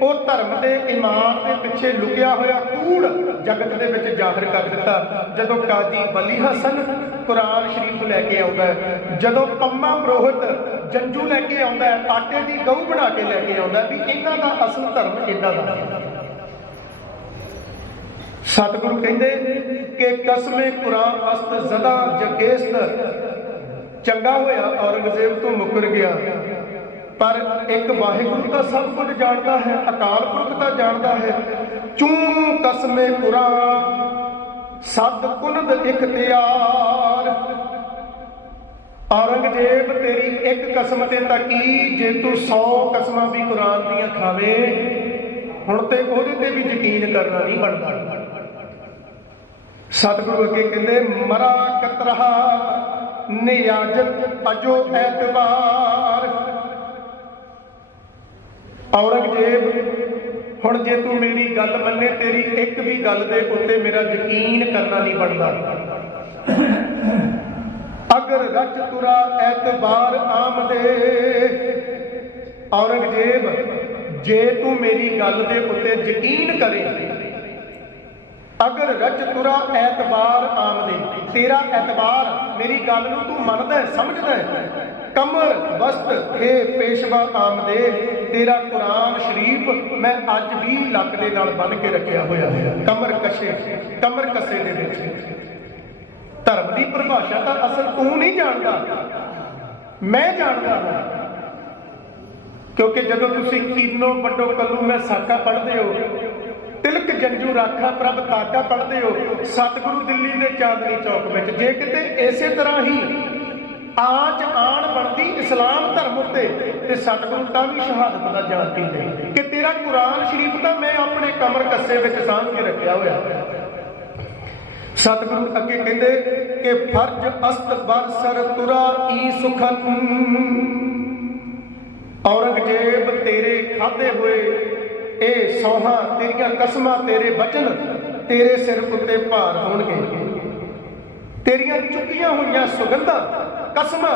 ਉਹ ਧਰਮ ਦੇ ਇਮਾਨ ਦੇ ਪਿੱਛੇ ਲੁਕਿਆ ਹੋਇਆ ਕੂੜ ਜਗਤ ਦੇ ਵਿੱਚ ਜ਼ਾਹਰ ਕਰ ਦਿੱਤਾ। ਜਦੋਂ ਕਾਜ਼ੀ ਬਲੀ ਹਸਨ ਕੁਰਾਨ ਸ਼ਰੀਫ ਲੈ ਕੇ ਆਉਂਦਾ ਹੈ, ਜਦੋਂ ਪੰਮਾ ਪ੍ਰੋਹਿਤ ਜੰਜੂ ਲੈ ਕੇ ਆਉਂਦਾ ਆਟੇ ਦੀ ਗਊ ਬਣਾ ਕੇ ਲੈ ਕੇ ਆਉਂਦਾ ਵੀ ਇਹਨਾਂ ਦਾ ਅਸਲ ਧਰਮ ਇਦਾਂ ਦਾ? ਸਤਿਗੁਰੂ ਕਹਿੰਦੇ ਕਿ ਕਸਮੇ ਕੁਰਾਨ ਅਸਤ ਜ਼ਦਾ ਜਗੇਸਤ, ਚੰਗਾ ਹੋਇਆ ਔਰੰਗਜ਼ੇਬ ਤੋਂ ਮੁਕਰ ਗਿਆ। ਪਰ ਇੱਕ ਵਾਹਿਗੁਰੂ ਤਾਂ ਸਭ ਕੁਝ ਜਾਣਦਾ ਹੈ, ਅਕਾਲ ਪੁਰਖ ਤਾਂ ਜਾਣਦਾ ਹੈ। ਚੂੰ ਕਸਮੇ ਕੁਰਾਨ ਸਦ ਕੁਨਦ ਇਖਤਿਆਰ ਔਰੰਗਜ਼ੇਬ ਤੇਰੀ ਇੱਕ ਕਸਮ ਤੇ ਤਕੀ, ਜੇ ਤੂੰ 100 ਕਸਮਾਂ ਵੀ ਕੁਰਾਨ ਦੀਆਂ ਖਾਵੇ, ਹੁਣ ਤੇ ਉਹਦੇ ਤੇ ਵੀ ਯਕੀਨ ਕਰਨਾ ਨਹੀਂ ਬਣਦਾ। ਸਤਿਗੁਰੂ ਅੱਗੇ ਕਹਿੰਦੇ, ਮਰਾ ਕਤਰਹਾ ਨਿਆਜਤ ਅਜੋ ਐਤਵਾਰ। ਔਰੰਗਜ਼ੇਬ, ਹੁਣ ਜੇ ਤੂੰ ਮੇਰੀ ਗੱਲ ਮੰਨੇ, ਤੇਰੀ ਇੱਕ ਵੀ ਗੱਲ ਦੇ ਉੱਤੇ ਮੇਰਾ ਯਕੀਨ ਕਰਨਾ ਨਹੀਂ ਬਣਦਾ। ਅਗਰ ਰਚ ਤੁਰਾ ਐਤਬਾਰ ਆਮਦੇ ਔਰੰਗਜ਼ੇਬ, ਜੇ ਤੂੰ ਮੇਰੀ ਗੱਲ ਦੇ ਉੱਤੇ ਯਕੀਨ ਕਰੇ, ਅਗਰ ਰਚ ਤੁਰਾ ਐਤਬਾਰ ਆਮਦੇ ਤੇਰਾ ਐਤਬਾਰ ਮੇਰੀ ਗੱਲ ਨੂੰ ਤੂੰ ਮੰਨਦਾ ਹੈ, ਸਮਝਦਾ ਹੈ ਕਮਰ ਵਸਤ ਇਹ ਪੇਸ਼ਵਾ ਆਮਦੇ ਤੇਰਾ ਕੁਰਾਨ ਸ਼ਰੀਫ ਮੈਂ ਅੱਜ ਵੀ ਲੱਕ ਦੇ ਨਾਲ ਬੰਨ ਕੇ ਰੱਖਿਆ ਹੋਇਆ ਹੈ। ਕਮਰ ਕਸ਼ੇ, ਕਮਰ ਕਸੇ ਦੇ ਵਿੱਚ। ਧਰਮ ਦੀ ਪਰਿਭਾਸ਼ਾ ਤਾਂ ਅਸਲ ਤੂੰ ਨਹੀਂ ਜਾਣਦਾ। ਮੈਂ ਜਾਣਦਾ ਹਾਂ। ਕਿਉਂਕਿ ਜਦੋਂ ਤੁਸੀਂ ਕੀਨੋ ਵੱਡੋ ਕੱਲੂ ਮੈਂ ਸਾਕਾ ਪੜ੍ਹਦੇ ਹੋ, ਤਿਲਕ ਜੰਜੂ ਰਾਖਾ ਪ੍ਰਭ ਤਾਕਾ ਪੜ੍ਹਦੇ ਹੋ, ਸਤਿਗੁਰੂ ਦਿੱਲੀ ਦੇ ਚਾਂਦਨੀ ਚੌਕ ਵਿੱਚ, ਜੇ ਕਿਤੇ ਇਸੇ ਤਰ੍ਹਾਂ ਹੀ ਆਜ ਆਣ ਬਣਦੀ ਇਸਲਾਮ ਧਰਮ ਉੱਤੇ ਤੇ ਸਤਿਗੁਰੂ ਤਾਂ ਵੀ ਸ਼ਹਾਦਤ ਦਾ ਜਾਨ ਪੀਂਦੇ ਕਿ ਤੇਰਾ ਕੁਰਾਨ ਸ਼ਰੀਫ ਤਾਂ ਮੈਂ ਆਪਣੇ ਕਮਰ ਕੱਸੇ ਵਿੱਚ ਸਾਂਭ ਕੇ ਰੱਖਿਆ ਹੋਇਆ। ਸਤਿਗੁਰੂ ਅੱਗੇ ਕਹਿੰਦੇ ਕਿ ਫਰਜ ਅਸਤ ਬਰਸਰ ਤੁਰਾ ਈ ਸੁਖਨ ਔਰੰਗਜ਼ੇਬ ਤੇਰੇ ਖਾਦੇ ਹੋਏ, ਇਹ ਸੌਹਾਂ ਤੇਰੀਆਂ ਕਸਮਾਂ ਤੇਰੇ ਬਚਨ ਤੇਰੇ ਸਿਰ ਉੱਤੇ ਭਾਰ ਹੋਣਗੇ। ਤੇਰੀਆਂ ਚੁੱਕੀਆਂ ਹੋਈਆਂ ਸੁਗੰਧਾਂ ਕਸਮਾਂ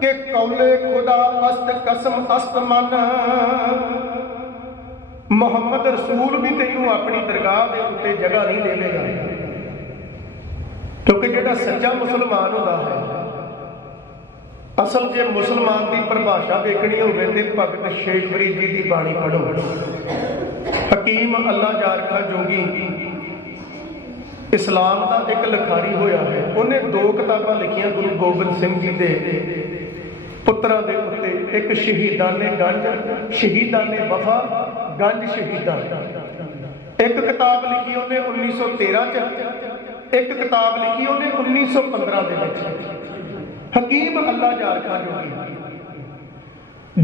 ਕਿ ਕੌਲੇ ਖੁਦਾ ਅਸਤ ਕਸਮ ਅਸਤ ਮਨ। ਮੁਹੰਮਦ ਰਸੂਲ ਵੀ ਤੈਨੂੰ ਆਪਣੀ ਦਰਗਾਹ ਦੇ ਉੱਤੇ ਜਗ੍ਹਾ ਨਹੀਂ ਦੇਵੇਗਾ ਕਿਉਂਕਿ ਜਿਹੜਾ ਸੱਚਾ ਮੁਸਲਮਾਨ ਹੁੰਦਾ ਹੈ, ਅਸਲ ਜੇ ਮੁਸਲਮਾਨ ਦੀ ਪਰਿਭਾਸ਼ਾ ਵੇਖਣੀ ਹੋਵੇ ਤੇ ਭਗਤ ਸ਼ੇਖ ਫਰੀਦ ਜੀ ਦੀ ਬਾਣੀ ਪੜੋ ਹਕੀਮ ਅੱਲਾ ਜਾਰਖਾ ਜੋਗੀ ਇਸਲਾਮ ਦਾ ਇੱਕ ਲਖਾਰੀ ਹੋਇਆ ਹੈ। ਉਹਨੇ ਦੋ ਕਿਤਾਬਾਂ ਲਿਖੀਆਂ ਗੁਰੂ ਗੋਬਿੰਦ ਸਿੰਘ ਜੀ ਦੇ। ਪੁੱਤਰਾਂ ਦੇ ਉੱਤੇ ਇੱਕ ਸ਼ਹੀਦਾਂ ਨੇ ਗੰਜ ਸ਼ਹੀਦਾਂ ਨੇ ਵਫਾ, ਗੰਜ ਸ਼ਹੀਦਾਂ। ਇੱਕ ਕਿਤਾਬ ਲਿਖੀ ਉਹਨੇ 1913 ਚ, ਇੱਕ ਕਿਤਾਬ ਲਿਖੀ ਉਹਨੇ 1915 ਦੇ ਵਿੱਚ। ਹਕੀਮ ਅੱਲਾ ਜਾਰਖਾ ਜੋਗੀ।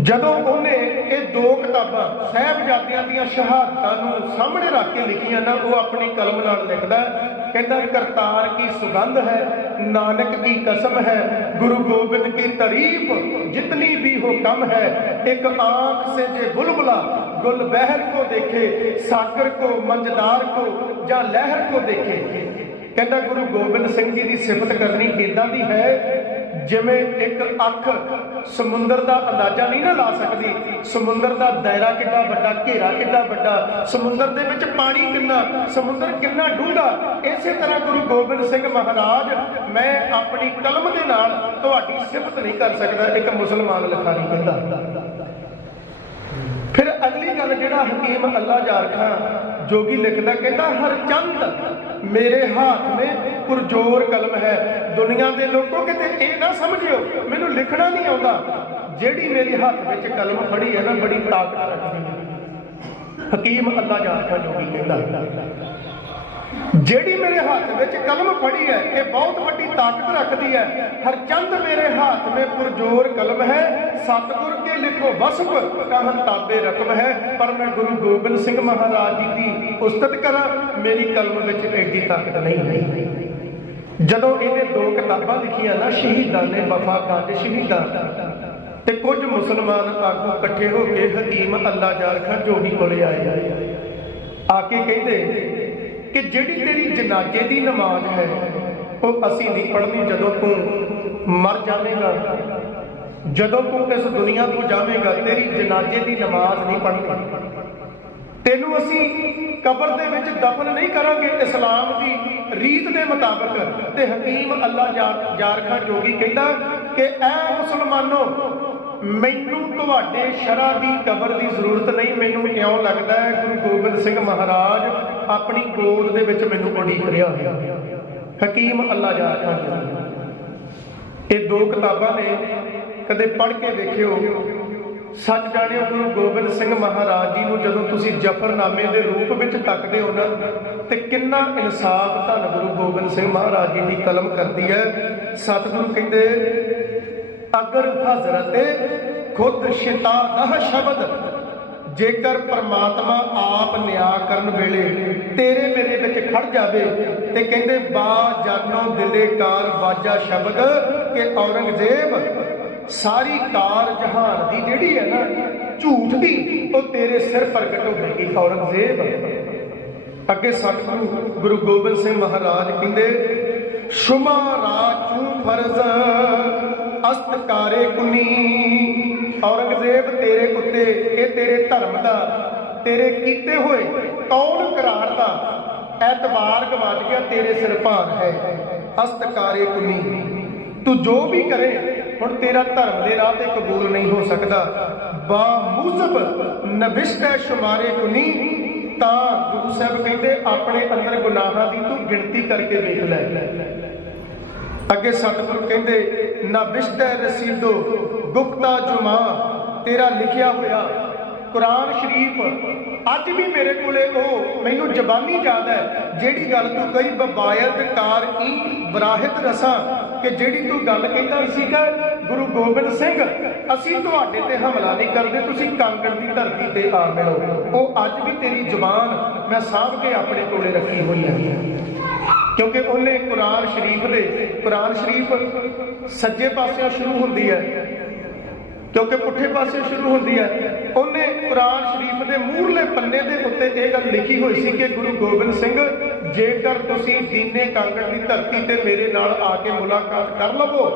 ਜਦੋਂ ਉਹਨੇ ਇਹ ਦੋ ਕਿਤਾਬਾਂ ਸਹਿਬਜ਼ਾਦਿਆਂ ਦੀਆਂ ਸ਼ਹਾਦਤਾਂ ਨੂੰ ਸਾਹਮਣੇ ਰੱਖ ਕੇ ਲਿਖੀਆਂ ਨਾ, ਉਹ ਆਪਣੀ ਕਲਮ ਨਾਲ ਲਿਖਦਾ ਕਹਿੰਦਾ, ਕਰਤਾਰ ਕੀ ਸੁਗੰਧ ਹੈ, ਨਾਨਕ ਕੀ ਕਸਮ ਹੈ, ਗੁਰੂ ਗੋਬਿੰਦ ਕੀ ਤਾਰੀਫ, ਜਿਤਨੀ ਵੀ ਹੋ ਕਮ ਹੈ, ਇੱਕ ਆਂਖ ਸੇ ਜੇ ਬੁਲਬੁਲਾ, ਗੁਲ ਬਹਿਰ ਕੋ ਦੇਖੇ, ਸਾਗਰ ਕੋ ਮੰਜਦਾਰ ਕੋ, ਜਾਂ ਲਹਿਰ ਕੋ ਦੇਖੇ। ਕਹਿੰਦਾ, ਗੁਰੂ ਗੋਬਿੰਦ ਸਿੰਘ ਜੀ ਦੀ ਸਿਫਤ ਕਰਨੀ ਇਦਾਂ ਦੀ ਹੈ? ਜਿਵੇਂ ਇੱਕ ਅੱਖ ਸਮੁੰਦਰ ਦਾ ਅੰਦਾਜ਼ਾ ਨਹੀਂ ਨਾ ਲਾ ਸਕਦੀ, ਸਮੁੰਦਰ ਦਾ ਦਾਇਰਾ ਕਿੰਨਾ ਵੱਡਾ, ਘੇਰਾ ਕਿੰਨਾ ਵੱਡਾ, ਸਮੁੰਦਰ ਦੇ ਵਿੱਚ ਪਾਣੀ ਕਿੰਨਾ, ਸਮੁੰਦਰ ਕਿੰਨਾ ਡੂੰਘਾ। ਇਸੇ ਤਰ੍ਹਾਂ ਗੁਰੂ ਗੋਬਿੰਦ ਸਿੰਘ ਮਹਾਰਾਜ, ਮੈਂ ਆਪਣੀ ਕਲਮ ਦੇ ਨਾਲ ਤੁਹਾਡੀ ਸਿਫਤ ਨਹੀਂ ਕਰ ਸਕਦਾ, ਇੱਕ ਮੁਸਲਮਾਨ ਲਿਖਾਰੀ ਕਹਿੰਦਾ। ਫਿਰ ਅਗਲੀ ਗੱਲ ਜਿਹੜਾ ਹਕੀਮ ਅੱਲਾ ਜਾਰਖਾਂ ਜੋਗੀ ਲਿਖਦਾ, ਕਹਿੰਦਾ, ਹਰ ਚੰਦ ਮੇਰੇ ਹੱਥ ਮੇ ਪੁਰਜੋਰ ਕਲਮ ਹੈ। ਦੁਨੀਆ ਦੇ ਲੋਕੋ ਕਿਤੇ ਇਹ ਨਾ ਸਮਝਿਓ, ਮੈਨੂੰ ਲਿਖਣਾ ਨਹੀਂ ਆਉਂਦਾ। ਜਿਹੜੀ ਮੇਰੇ ਹੱਥ ਵਿੱਚ ਕਲਮ ਫੜੀ ਹੈ ਨਾ, ਬੜੀ ਤਾਕਤ ਰੱਖਦੀ ਹੈ। ਹਕੀਮ ਅੱਲਾ ਜਾਰਖਾਂ ਜੋਗੀ ਕਹਿੰਦਾ। ਜਿਹੜੀ ਮੇਰੇ ਹੱਥ ਵਿੱਚ ਕਲਮ ਫੜੀ ਹੈ, ਇਹ ਬਹੁਤ ਵੱਡੀ ਤਾਕਤ ਰੱਖਦੀ ਹੈ। ਹਰ ਚੰਦ ਮੇਰੇ ਹੱਥ ਮੇ ਪੁਰਜੋਰ ਕਲਮ ਹੈ। ਸਤਿਗੁਰ ਕੇ ਲਿਖੋ ਵਸਫ ਕਹਨ ਤਾਬੇ ਰਕਮ ਹੈ। ਪਰ ਮੈਂ ਗੁਰੂ ਗੋਬਿੰਦ ਸਿੰਘ ਮਹਾਰਾਜ ਜੀ ਦੀ ਉਸਤਤ ਕਰਾਂ, ਮੇਰੀ ਕਲਮ ਵਿੱਚ ਐਡੀ ਤਾਕਤ ਨਹੀਂ ਜਦੋਂ ਇਹਨੇ ਦੋ ਕਿਤਾਬਾਂ ਲਿਖੀਆਂ ਨਾ, ਸ਼ਹੀਦਾਂ ਨੇ ਵਫਾ ਕੰਜ ਸ਼ਹੀਦਾਂ ਤੇ ਕੁਝ ਮੁਸਲਮਾਨ ਆਗੂ ਇਕੱਠੇ ਹੋ ਕੇ ਹਕੀਮ ਅੱਲਾ ਜਾਰ ਖਾਨ ਜੋਗੀ ਕੋਲੇ ਆਏ। ਆ ਕੇ ਕਹਿੰਦੇ ਕਿ ਜਿਹੜੀ ਤੇਰੀ ਜਨਾਜ਼ੇ ਦੀ ਨਮਾਜ਼ ਹੈ, ਉਹ ਅਸੀਂ ਨਹੀਂ ਪੜ੍ਹਨੀ ਜਦੋਂ ਤੂੰ ਮਰ ਜਾਵੇਂਗਾ। ਜਦੋਂ ਤੂੰ ਇਸ ਦੁਨੀਆ ਤੋਂ ਜਾਵੇਂਗਾ, ਤੇਰੀ ਜਨਾਜ਼ੇ ਦੀ ਨਮਾਜ਼ ਨਹੀਂ ਪੜ੍ਹਨੀ। ਤੈਨੂੰ ਅਸੀਂ ਕਬਰ ਦੇ ਵਿੱਚ ਦਫਨ ਨਹੀਂ ਕਰਾਂਗੇ ਇਸਲਾਮ ਦੀ ਰੀਤ ਦੇ ਮੁਤਾਬਕ। ਤੇ ਹਕੀਮ ਅੱਲਾ ਜਾਰ- ਜਾਰਖਾ ਜੋਗੀ ਕਹਿੰਦਾ ਕਿ, ਐ ਮੁਸਲਮਾਨੋ, ਮੈਨੂੰ ਤੁਹਾਡੇ ਸ਼ਰਾ ਦੀ ਕਬਰ ਦੀ ਜ਼ਰੂਰਤ ਨਹੀਂ, ਮੈਨੂੰ ਕਿਉਂ ਲੱਗਦਾ ਹੈ ਗੁਰੂ ਗੋਬਿੰਦ ਸਿੰਘ ਮਹਾਰਾਜ ਆਪਣੀ ਗੋਦ ਦੇ ਵਿੱਚ ਮੈਨੂੰ ਉਡੀਕ ਰਿਹਾ। ਹੈ ਹਕੀਮ ਅੱਲਾ ਜਾਰਖਾ ਇਹ ਦੋ ਕਿਤਾਬਾਂ ਨੇ, ਕਦੇ ਪੜ੍ਹ ਕੇ ਵੇਖਿਓ। ਸੱਚ ਜਾਣਿਓ, ਗੁਰੂ ਗੋਬਿੰਦ ਸਿੰਘ ਮਹਾਰਾਜ ਜੀ ਨੂੰ ਜਦੋਂ ਤੁਸੀਂ ਜਫਰਨਾਮੇ ਦੇ ਰੂਪ ਵਿੱਚ ਤੱਕਦੇ ਹੋ ਨਾ, ਤੇ ਕਿੰਨਾ ਇਨਸਾਫ ਧੰਨ ਗੁਰੂ ਗੋਬਿੰਦ ਸਿੰਘ ਮਹਾਰਾਜ ਜੀ ਦੀ ਕਲਮ ਕਰਦੀ ਹੈ। ਸਤਿਗੁਰੂ ਕਹਿੰਦੇ, ਅਗਰ ਹਜ਼ਰਤ ਖੁਦ ਸ਼ਿਤਾਦਹ ਸ਼ਬਦ ਜੇਕਰ ਪਰਮਾਤਮਾ ਆਪ ਨਿਆਂ ਕਰਨ ਵੇਲੇ ਤੇਰੇ ਮੇਰੇ ਵਿੱਚ ਖੜ ਜਾਵੇ ਤੇ ਕਹਿੰਦੇ, ਬਾ, ਜਾਨੋ ਦਿਲੇ ਕਾਰ ਵਾਜਾ ਸ਼ਬਦ ਕਿ ਔਰੰਗਜ਼ੇਬ ਸਾਰੀ ਕਾਰ ਜਹਾਨ ਦੀ ਜਿਹੜੀ ਹੈ ਨਾ, ਝੂਠ ਦੀ, ਉਹ ਤੇਰੇ ਸਿਰ ਪ੍ਰਗਟ ਹੋਵੇਗੀ ਔਰੰਗਜ਼ੇਬ ਅੱਗੇ ਸਤਿਗੁਰੂ ਗੁਰੂ ਗੋਬਿੰਦ ਸਿੰਘ ਮਹਾਰਾਜ ਕਹਿੰਦੇ, ਸ਼ੁਮਾ ਰਾਚੂ ਫਰਜ਼ ਅਸਤਕਾਰੇ ਕੁਨੀ ਔਰੰਗਜ਼ੇਬ ਤੇਰੇ ਉੱਤੇ ਇਹ ਤੇਰੇ ਧਰਮ ਦਾ, ਤੇਰੇ ਕੀਤੇ ਹੋਏ ਕੌਣ ਕਰਾਰ ਦਾ? ਐਤਬਾਰ ਗਵਾਚ ਗਿਆ, ਤੇਰੇ ਸਿਰ ਭਾਰ ਹੈ ਅਸਤਕਾਰੇ ਕੁਨੀ। ਤੂੰ ਜੋ ਵੀ ਕਰੇ, ਹੁਣ ਤੇਰਾ ਧਰਮ ਦੇ ਰਾਹ ਤੇ ਕਬੂਲ ਨਹੀਂ ਹੋ ਸਕਦਾ। ਬਾ ਮੁਜ਼ਬ ਨਵਿਸ਼ਟੈ ਸ਼ੁਮਾਰੇ ਕੁਨੀ, ਤਾਂ ਗੁਰੂ ਸਾਹਿਬ ਕਹਿੰਦੇ, ਆਪਣੇ ਅੰਦਰ ਗੁਨਾਹਾਂ ਦੀ ਤੂੰ ਗਿਣਤੀ ਕਰਕੇ ਵੇਖ ਲੈ। ਅੱਗੇ ਸਤਿਗੁਰੂ ਕਹਿੰਦੇ ਨਾ ਵਿਸ਼ਟੈ ਰਸੀਦੋ ਗੁਪਤਾ ਜੁਮਾ, ਤੇਰਾ ਲਿਖਿਆ ਹੋਇਆ ਕੁਰਾਨ ਸ਼ਰੀਫ। ਅੱਜ ਵੀ ਮੇਰੇ ਕੋਲੇ ਉਹ, ਮੈਨੂੰ ਜ਼ਬਾਨੀ ਯਾਦ ਹੈ, ਜਿਹੜੀ ਗੱਲ ਤੂੰ ਕਹੀ, ਬਬਾਇਤ ਕਾਰ ਈ ਬਰਾਹਿਤ ਰਸਾਂ, ਕਿ ਜਿਹੜੀ ਤੂੰ ਗੱਲ ਕਹਿੰਦਾ ਸੀਗਾ, ਗੁਰੂ ਗੋਬਿੰਦ ਸਿੰਘ, ਅਸੀਂ ਤੁਹਾਡੇ ਤੇ ਹਮਲਾ ਨਹੀਂ ਕਰਦੇ, ਤੁਸੀਂ ਕਾਂਗੜ ਦੀ ਧਰਤੀ ਤੇ ਆ ਮਿਲੋ। ਉਹ ਅੱਜ ਵੀ ਤੇਰੀ ਜ਼ੁਬਾਨ ਮੈਂ ਸਾਂਭ ਕੇ ਆਪਣੇ ਕੋਲੇ ਰੱਖੀ ਹੋਈ ਹੈ। ਕਿਉਂਕਿ ਉਹਨੇ ਕੁਰਾਨ ਸ਼ਰੀਫ ਦੇ, ਕੁਰਾਨ ਸ਼ਰੀਫ ਸੱਜੇ ਪਾਸਿਓਂ ਸ਼ੁਰੂ ਹੁੰਦੀ ਹੈ। ਕਿਉਂਕਿ ਪੁੱਠੇ ਪਾਸੇ ਸ਼ੁਰੂ ਹੁੰਦੀ ਹੈ। ਉਹਨੇ ਕੁਰਾਨ ਸ਼ਰੀਫ ਦੇ ਮੂਹਰਲੇ ਪੰਨੇ ਦੇ ਉੱਤੇ ਇਹ ਗੱਲ ਲਿਖੀ ਹੋਈ ਸੀ ਕਿ ਗੁਰੂ ਗੋਬਿੰਦ ਸਿੰਘ, ਜੇਕਰ ਤੁਸੀਂ ਦੀਨੇ ਕਾਂਗੜ ਦੀ ਧਰਤੀ ਤੇ ਮੇਰੇ ਨਾਲ ਆ ਕੇ ਮੁਲਾਕਾਤ ਕਰ ਲਵੋ,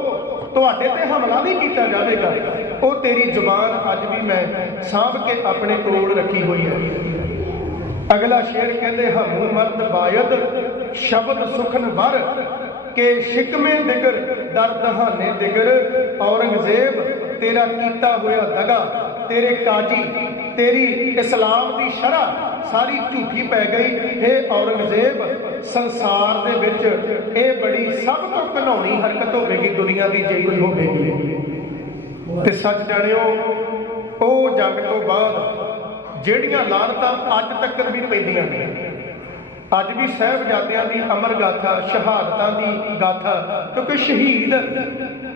ਤੁਹਾਡੇ ਤੇ ਹਮਲਾ ਨਹੀਂ ਕੀਤਾ ਜਾਵੇਗਾ। ਉਹ ਤੇਰੀ ਜ਼ੁਬਾਨ ਅੱਜ ਵੀ ਮੈਂ ਸਾਂਭ ਕੇ ਆਪਣੇ ਕੋਲ ਰੱਖੀ ਹੋਈ ਹੈ। ਅਗਲਾ ਸ਼ੇਰ ਕਹਿੰਦੇ, ਹਮੂ ਮਰਦ ਬਾਇਦ, ਸ਼ਬਦ ਸੁਖਨ ਵਰ, ਕੇ ਸ਼ਿਕਮੇ ਦਿਗਰ, ਦਰ ਦਹਾਨੇ ਦਿਗਰ, ਔਰੰਗਜ਼ੇਬ ਤੇਰਾ ਕੀਤਾ ਹੋਇਆ ਦਗਾ, ਤੇਰੇ ਕਾਜੀ, ਤੇਰੀ ਇਸਲਾਮ ਦੀ ਸ਼ਰ੍ਹਾ ਸਾਰੀ ਝੂਠੀ ਪੈ ਗਈ। ਹੈ ਔਰੰਗਜ਼ੇਬ, ਸੰਸਾਰ ਦੇ ਵਿੱਚ ਇਹ ਬੜੀ ਸਭ ਤੋਂ ਘਨੌਣੀ ਹਰਕਤ ਹੋਵੇਗੀ, ਦੁਨੀਆ ਦੀ ਜੇ ਕੋਈ ਹੋਵੇਗੀ। ਤੇ ਸੱਚ ਜਾਣਿਓ, ਉਹ ਜੰਗ ਤੋਂ ਬਾਅਦ ਜਿਹੜੀਆਂ ਲਾਨਤਾਂ ਅੱਜ ਤੱਕ ਵੀ ਪੈਂਦੀਆਂ ਨੇ, ਅੱਜ ਵੀ ਸਹਿਬਜ਼ਾਦਿਆਂ ਦੀ ਅਮਰ ਗਾਥਾ ਸ਼ਹਾਦਤਾਂ ਦੀ ਗਾਥਾ, ਕਿਉਂਕਿ ਸ਼ਹੀਦ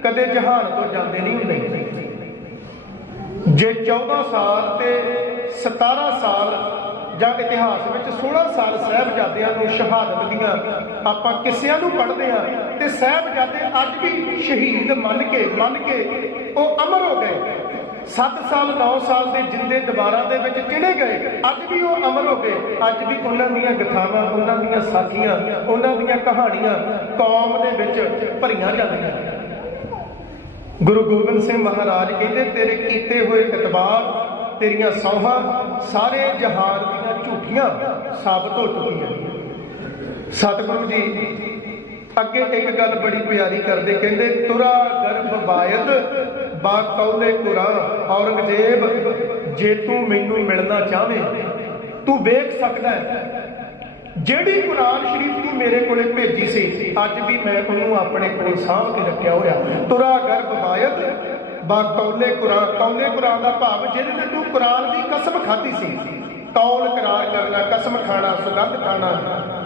ਕਦੇ ਜਹਾਨ ਤੋਂ ਜਾਂਦੇ ਨਹੀਂ ਹੁੰਦੇ। ਜੇ 14 ਸਾਲ ਤੇ 17 ਸਾਲ ਜਾਂ ਇਤਿਹਾਸ ਵਿੱਚ 16 ਸਾਲ ਸਹਿਬਜ਼ਾਦਿਆਂ ਨੂੰ ਸ਼ਹਾਦਤ ਦੀਆਂ ਆਪਾਂ ਕਿਸਿਆਂ ਨੂੰ ਪੜ੍ਹਦੇ ਹਾਂ ਤੇ ਸਹਿਬਜ਼ਾਦੇ ਅੱਜ ਵੀ ਸ਼ਹੀਦ ਮੰਨ ਕੇ ਮੰਨ ਕੇ ਉਹ ਅਮਰ ਹੋ ਗਏ। 7 ਸਾਲ 9 ਸਾਲ ਦੇ ਜਿੰਦੇ ਦੀਵਾਰਾਂ ਦੇ ਵਿੱਚ ਚਿਣੇ ਗਏ। ਅੱਜ ਵੀ ਉਹ ਅਮਰ ਹੋ ਗਏ। ਅੱਜ ਵੀ ਉਹਨਾਂ ਦੀਆਂ ਗਥਾਵਾਂ, ਉਹਨਾਂ ਦੀਆਂ ਸਾਖੀਆਂ, ਉਹਨਾਂ ਦੀਆਂ ਕਹਾਣੀਆਂ ਕੌਮ ਦੇ ਵਿੱਚ ਭਰੀਆਂ ਜਾਂਦੀਆਂ। ਗੁਰੂ ਗੋਬਿੰਦ ਸਿੰਘ ਮਹਾਰਾਜ ਕਹਿੰਦੇ ਤੇਰੇ ਕੀਤੇ ਹੋਏ ਇਤਬਾਰ ਤੇਰੀਆਂ ਸੌਹਾਂ ਸਾਰੇ ਜਹਾਨ ਦੀਆਂ ਝੂਠੀਆਂ ਸਾਬਤ ਹੋ ਚੁੱਕੀਆਂ। ਸਤਿਗੁਰੂ ਜੀ, ਅੱਗੇ ਇੱਕ ਗੱਲ ਬੜੀ ਪਿਆਰੀ ਕਰਦੇ, ਕਹਿੰਦੇ, ਤੁਰਾ ਗਰਭ ਬਾਇਦ ਬਾ ਕੌਲੇ ਕੁਰਾਨ ਔਰੰਗਜ਼ੇਬ, ਜੇ ਤੂੰ ਮੈਨੂੰ ਮਿਲਣਾ ਚਾਹਵੇਂ, ਤੂੰ ਵੇਖ ਸਕਦਾ ਹੈ ਜਿਹੜੀ ਕੁਰਾਨ ਸ਼ਰੀਫ ਤੂੰ ਮੇਰੇ ਕੋਲੇ ਭੇਜੀ ਸੀ, ਅੱਜ ਵੀ ਮੈਂ ਉਹਨੂੰ ਆਪਣੇ ਕੋਲ ਸਾਂਭ ਕੇ ਰੱਖਿਆ ਹੋਇਆ। ਤੁਰਾ ਗਰਭ ਬਾਇਤ ਬਾ ਕੌਲੇ ਕੁਰਾਨ ਕੌਲੇ ਕੁਰਾਨ ਦਾ ਭਾਵ ਜਿਹਦੇ ਤੇ ਤੂੰ ਕੁਰਾਨ ਦੀ ਕਸਮ ਖਾਧੀ ਸੀ। ਕੌਲ ਕਰਾਰ ਕਰਨਾ, ਕਸਮ ਖਾਣਾ, ਸੁਗੰਧ ਖਾਣਾ,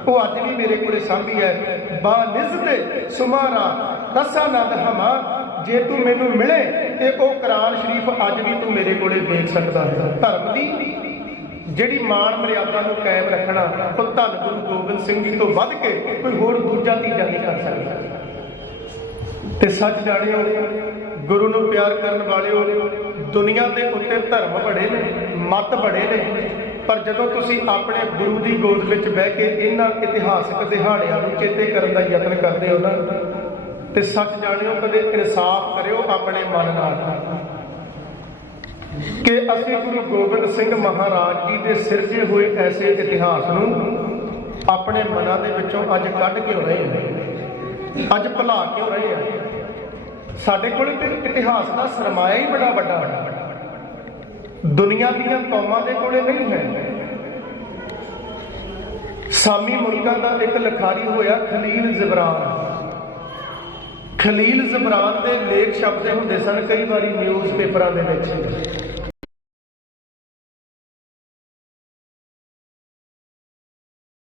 ਉਹ ਅੱਜ ਵੀ ਮੇਰੇ ਕੋਲੇ ਸਾਂਭੀ ਹੈ। ਬਾ ਨਿਜ਼ਦੇ ਸੁਮਾਰਾ ਰਸਾ ਨਦ ਹਮਾ, ਜੇ ਤੂੰ ਮੈਨੂੰ ਮਿਲੇ ਤੇ ਉਹ ਕੁਰਾਨ ਸ਼ਰੀਫ ਅੱਜ ਵੀ ਤੂੰ ਮੇਰੇ ਕੋਲੇ ਦੇਖ ਸਕਦਾ ਹੈ। ਧਰਮ ਦੀ ਜਿਹੜੀ ਮਾਣ ਮਰਿਆਦਾ ਨੂੰ ਕਾਇਮ ਰੱਖਣਾ ਉਹ ਧੰਨ ਗੁਰੂ ਗੋਬਿੰਦ ਸਿੰਘ ਜੀ ਤੋਂ ਵੱਧ ਕੇ ਕੋਈ ਹੋਰ ਦੂਜਾ ਤੀਜਾ ਨਹੀਂ ਕਰ ਸਕਦਾ। ਤੇ ਸੱਚ ਜਾਣਿਓ, ਗੁਰੂ ਨੂੰ ਪਿਆਰ ਕਰਨ ਵਾਲਿਓ, ਦੁਨੀਆ ਦੇ ਉੱਤੇ ਧਰਮ ਬੜੇ ਨੇ, ਮਤ ਬੜੇ ਨੇ, ਪਰ ਜਦੋਂ ਤੁਸੀਂ ਆਪਣੇ ਗੁਰੂ ਦੀ ਗੋਦ ਵਿੱਚ ਬਹਿ ਕੇ ਇਹਨਾਂ ਇਤਿਹਾਸਕ ਦਿਹਾੜਿਆਂ ਨੂੰ ਚੇਤੇ ਕਰਨ ਦਾ ਯਤਨ ਕਰਦੇ ਹੋ ਨਾ, ਤੇ ਸੱਚ ਜਾਣਿਓ, ਕਦੇ ਇਨਸਾਫ ਕਰਿਓ ਆਪਣੇ ਮਨ ਨਾਲ। ਕਿ ਅਸੀਂ ਗੁਰੂ ਗੋਬਿੰਦ ਸਿੰਘ ਮਹਾਰਾਜ ਜੀ ਦੇ ਸਿਰਜੇ ਹੋਏ ਐਸੇ ਇਤਿਹਾਸ ਨੂੰ ਆਪਣੇ ਮਨਾਂ ਦੇ ਵਿੱਚੋਂ ਅੱਜ ਕੱਢ ਕਿਉਂ ਰਹੇ ਹਾਂ ਅੱਜ ਭੁਲਾ ਕਿਉਂ ਰਹੇ ਹਾਂ ਸਾਡੇ ਕੋਲ ਤੇ ਇਤਿਹਾਸ ਦਾ ਸਰਮਾਇਆ ਹੀ ਬੜਾ ਵੱਡਾ ਦੁਨੀਆ ਦੀਆਂ ਕੌਮਾਂ ਦੇ ਕੋਲੇ ਨਹੀਂ ਹੈ। ਸਾਮੀ ਮੁਲਕਾਂ ਦਾ ਇੱਕ ਲਖਾਰੀ ਹੋਇਆ ਖਲੀਲ ਜ਼ਬਰਾਨ। ਖਲੀਲ ਜ਼ਬਰਾਨ ਦੇ ਲੇਖ ਛਪਦੇ ਹੁੰਦੇ ਸਨ ਕਈ ਵਾਰੀ ਨਿਊਜ਼ ਪੇਪਰਾਂ ਦੇ ਵਿੱਚ।